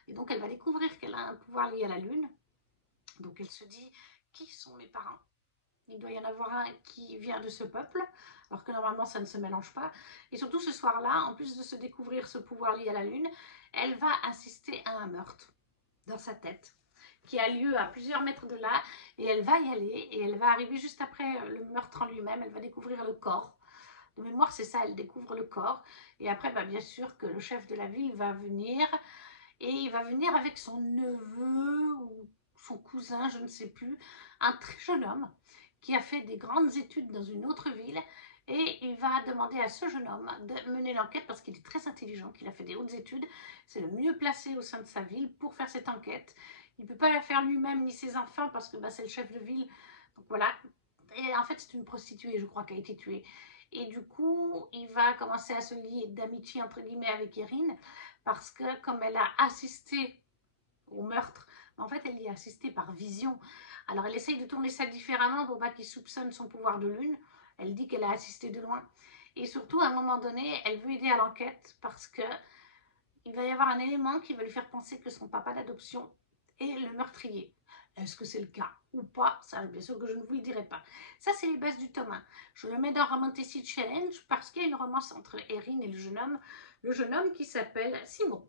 Et donc elle va découvrir qu'elle a un pouvoir lié à la lune. Donc elle se dit, qui sont mes parents? Il doit y en avoir un qui vient de ce peuple, alors que normalement ça ne se mélange pas. Et surtout ce soir-là, en plus de se découvrir ce pouvoir lié à la lune, elle va assister à un meurtre dans sa tête, qui a lieu à plusieurs mètres de là, et elle va y aller, et elle va arriver juste après le meurtre en lui-même, elle va découvrir le corps. De mémoire, c'est ça, elle découvre le corps, et après, bah, bien sûr que le chef de la ville va venir, et il va venir avec son neveu, ou son cousin, je ne sais plus, un très jeune homme, qui a fait des grandes études dans une autre ville, et il va demander à ce jeune homme de mener l'enquête parce qu'il est très intelligent, qu'il a fait des hautes études, c'est le mieux placé au sein de sa ville pour faire cette enquête. Il ne peut pas la faire lui-même ni ses enfants parce que bah, c'est le chef de ville, donc voilà. Et en fait c'est une prostituée, je crois, qui a été tuée. Et du coup, il va commencer à se lier d'amitié entre guillemets avec Erin parce que comme elle a assisté au meurtre, en fait elle y a assisté par vision. Alors elle essaye de tourner ça différemment pour pas qu'il soupçonne son pouvoir de lune. Elle dit qu'elle a assisté de loin. Et surtout, à un moment donné, elle veut aider à l'enquête parce que il va y avoir un élément qui va lui faire penser que son papa d'adoption est le meurtrier. Est-ce que c'est le cas ou pas? Ça, bien sûr que je ne vous le dirai pas. Ça, c'est les bases du tome 1. Je le mets dans Romantasy Challenge parce qu'il y a une romance entre Erin et le jeune homme qui s'appelle Simon.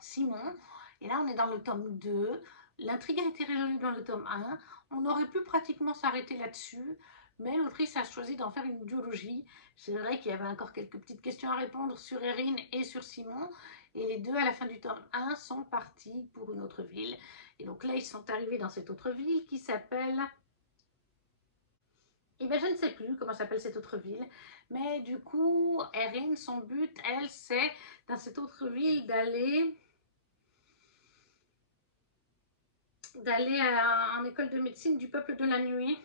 Simon, et là on est dans le tome 2. L'intrigue a été résolue dans le tome 1. On aurait pu pratiquement s'arrêter là-dessus, mais l'autrice a choisi d'en faire une duologie. C'est vrai qu'il y avait encore quelques petites questions à répondre sur Erin et sur Simon, et les deux à la fin du tome 1 sont partis pour une autre ville. Et donc là ils sont arrivés dans cette autre ville qui s'appelle... Et bien je ne sais plus comment s'appelle cette autre ville, mais du coup Erin, son but, elle, c'est dans cette autre ville d'aller en école de médecine du peuple de la nuit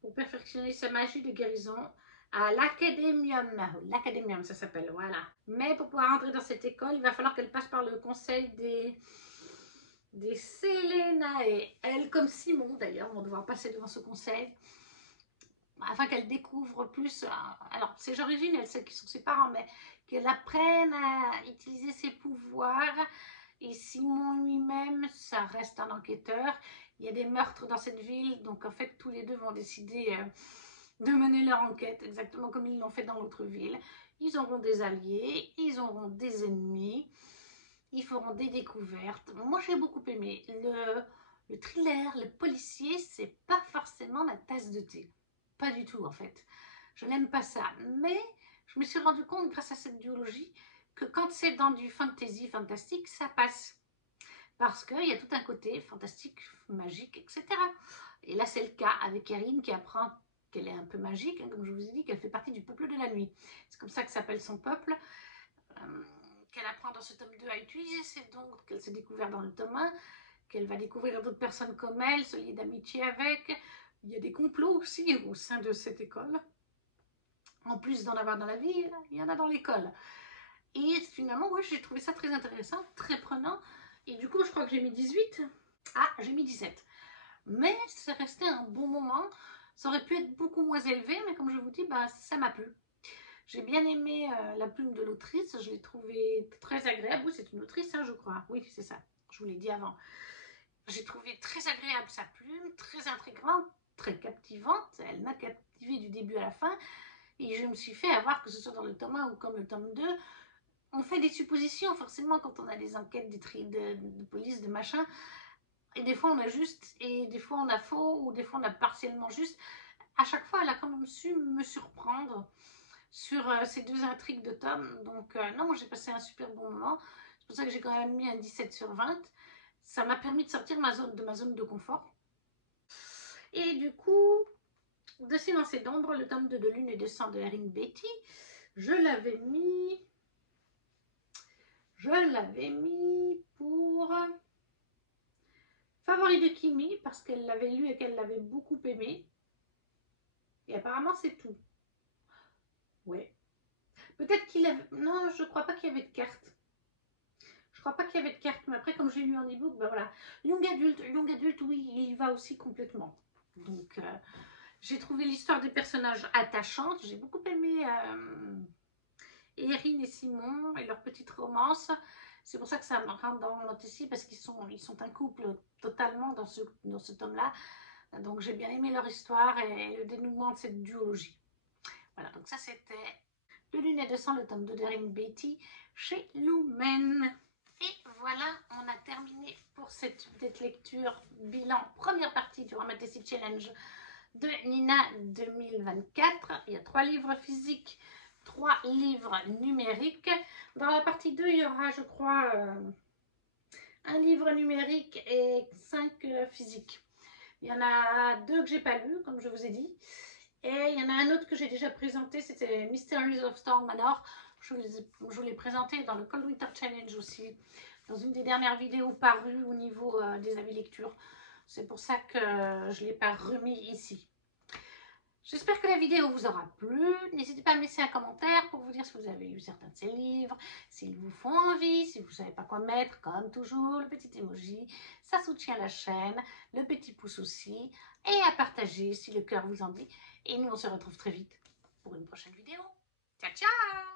pour perfectionner sa magie de guérison à l'Académium. L'Académium, ça s'appelle, voilà. Mais pour pouvoir entrer dans cette école, il va falloir qu'elle passe par le conseil des Selena, et elle, comme Simon d'ailleurs, vont devoir passer devant ce conseil afin qu'elle découvre plus. Alors, ses origines, elle sait qui sont ses parents, mais qu'elle apprenne à utiliser ses pouvoirs. Et Simon lui-même, ça reste un enquêteur. Il y a des meurtres dans cette ville, donc en fait, tous les deux vont décider de mener leur enquête, exactement comme ils l'ont fait dans l'autre ville. Ils auront des alliés, ils auront des ennemis, ils feront des découvertes. Moi, j'ai beaucoup aimé. Le thriller, le policier, c'est pas forcément ma tasse de thé. Pas du tout, en fait. Je n'aime pas ça. Mais je me suis rendu compte, grâce à cette duologie, que quand c'est dans du fantasy, fantastique, ça passe. Parce qu'il y a tout un côté fantastique, magique, etc. Et là, c'est le cas avec Erin qui apprend qu'elle est un peu magique, hein, comme je vous ai dit, qu'elle fait partie du peuple de la nuit. C'est comme ça que s'appelle son peuple. Qu'elle apprend dans ce tome 2 à utiliser ses dons, qu'elle s'est découverte dans le tome 1, qu'elle va découvrir d'autres personnes comme elle, se lier d'amitié avec. Il y a des complots aussi au sein de cette école. En plus d'en avoir dans la vie, il y en a dans l'école. Et finalement, ouais, j'ai trouvé ça très intéressant, très prenant. Et du coup, je crois que j'ai mis 18. Ah, j'ai mis 17. Mais c'est resté un bon moment. Ça aurait pu être beaucoup moins élevé, mais comme je vous dis, bah, ça m'a plu. J'ai bien aimé la plume de l'autrice, je l'ai trouvée très agréable. Oui, c'est une autrice, hein, je crois. Oui, c'est ça, je vous l'ai dit avant. J'ai trouvé très agréable sa plume, très intrigante, très captivante. Elle m'a captivée du début à la fin. Et je me suis fait avoir, que ce soit dans le tome 1 ou comme le tome 2, on fait des suppositions forcément quand on a des enquêtes de police, de machin. Et des fois on a juste, et des fois on a faux, ou des fois on a partiellement juste. À chaque fois, elle a quand même su me surprendre sur ces deux intrigues de tomes. Donc non, moi j'ai passé un super bon moment. C'est pour ça que j'ai quand même mis un 17 sur 20. Ça m'a permis de sortir de ma zone de confort. Et du coup, de Silence et d'ombre, le tome 2 de Lune et de sang de Erin Beatty, je l'avais mis Je l'avais mis pour favori de Kimi parce qu'elle l'avait lu et qu'elle l'avait beaucoup aimé. Et apparemment, c'est tout. Ouais. Peut-être qu'il avait... Non, je crois pas qu'il y avait de cartes. Je crois pas qu'il y avait de cartes, mais après, comme j'ai lu en e-book, ben voilà. Young adulte, oui, il y va aussi complètement. Donc, j'ai trouvé l'histoire des personnages attachante. J'ai beaucoup aimé Erin et Simon et leur petite romance. C'est pour ça que ça me rentre dans Fantasy parce qu'ils sont un couple totalement dans ce tome-là. Donc, j'ai bien aimé leur histoire et le dénouement de cette duologie. Voilà, donc ça, c'était Le Lunet de sang, le tome 2 d'Erin Beatty chez Lumen. Et voilà, on a terminé pour cette lecture bilan, première partie du Romantasy Challenge de Nina 2024. Il y a 3 livres physiques, 3 livres numériques. Dans la partie 2, il y aura, je crois, un livre numérique et 5 physiques. Il y en a 2 que j'ai pas lus, comme je vous ai dit. Et il y en a un autre que j'ai déjà présenté, c'était Mysteries of Storm Manor. Je vous l'ai présenté dans le Cold Winter Challenge aussi, dans une des dernières vidéos parues au niveau des avis lecture. C'est pour ça que je ne l'ai pas remis ici. J'espère que la vidéo vous aura plu. N'hésitez pas à me laisser un commentaire pour vous dire si vous avez lu certains de ces livres, s'ils vous font envie, si vous ne savez pas quoi mettre, comme toujours, le petit emoji, ça soutient la chaîne, le petit pouce aussi, et à partager si le cœur vous en dit. Et nous, on se retrouve très vite pour une prochaine vidéo. Ciao, ciao!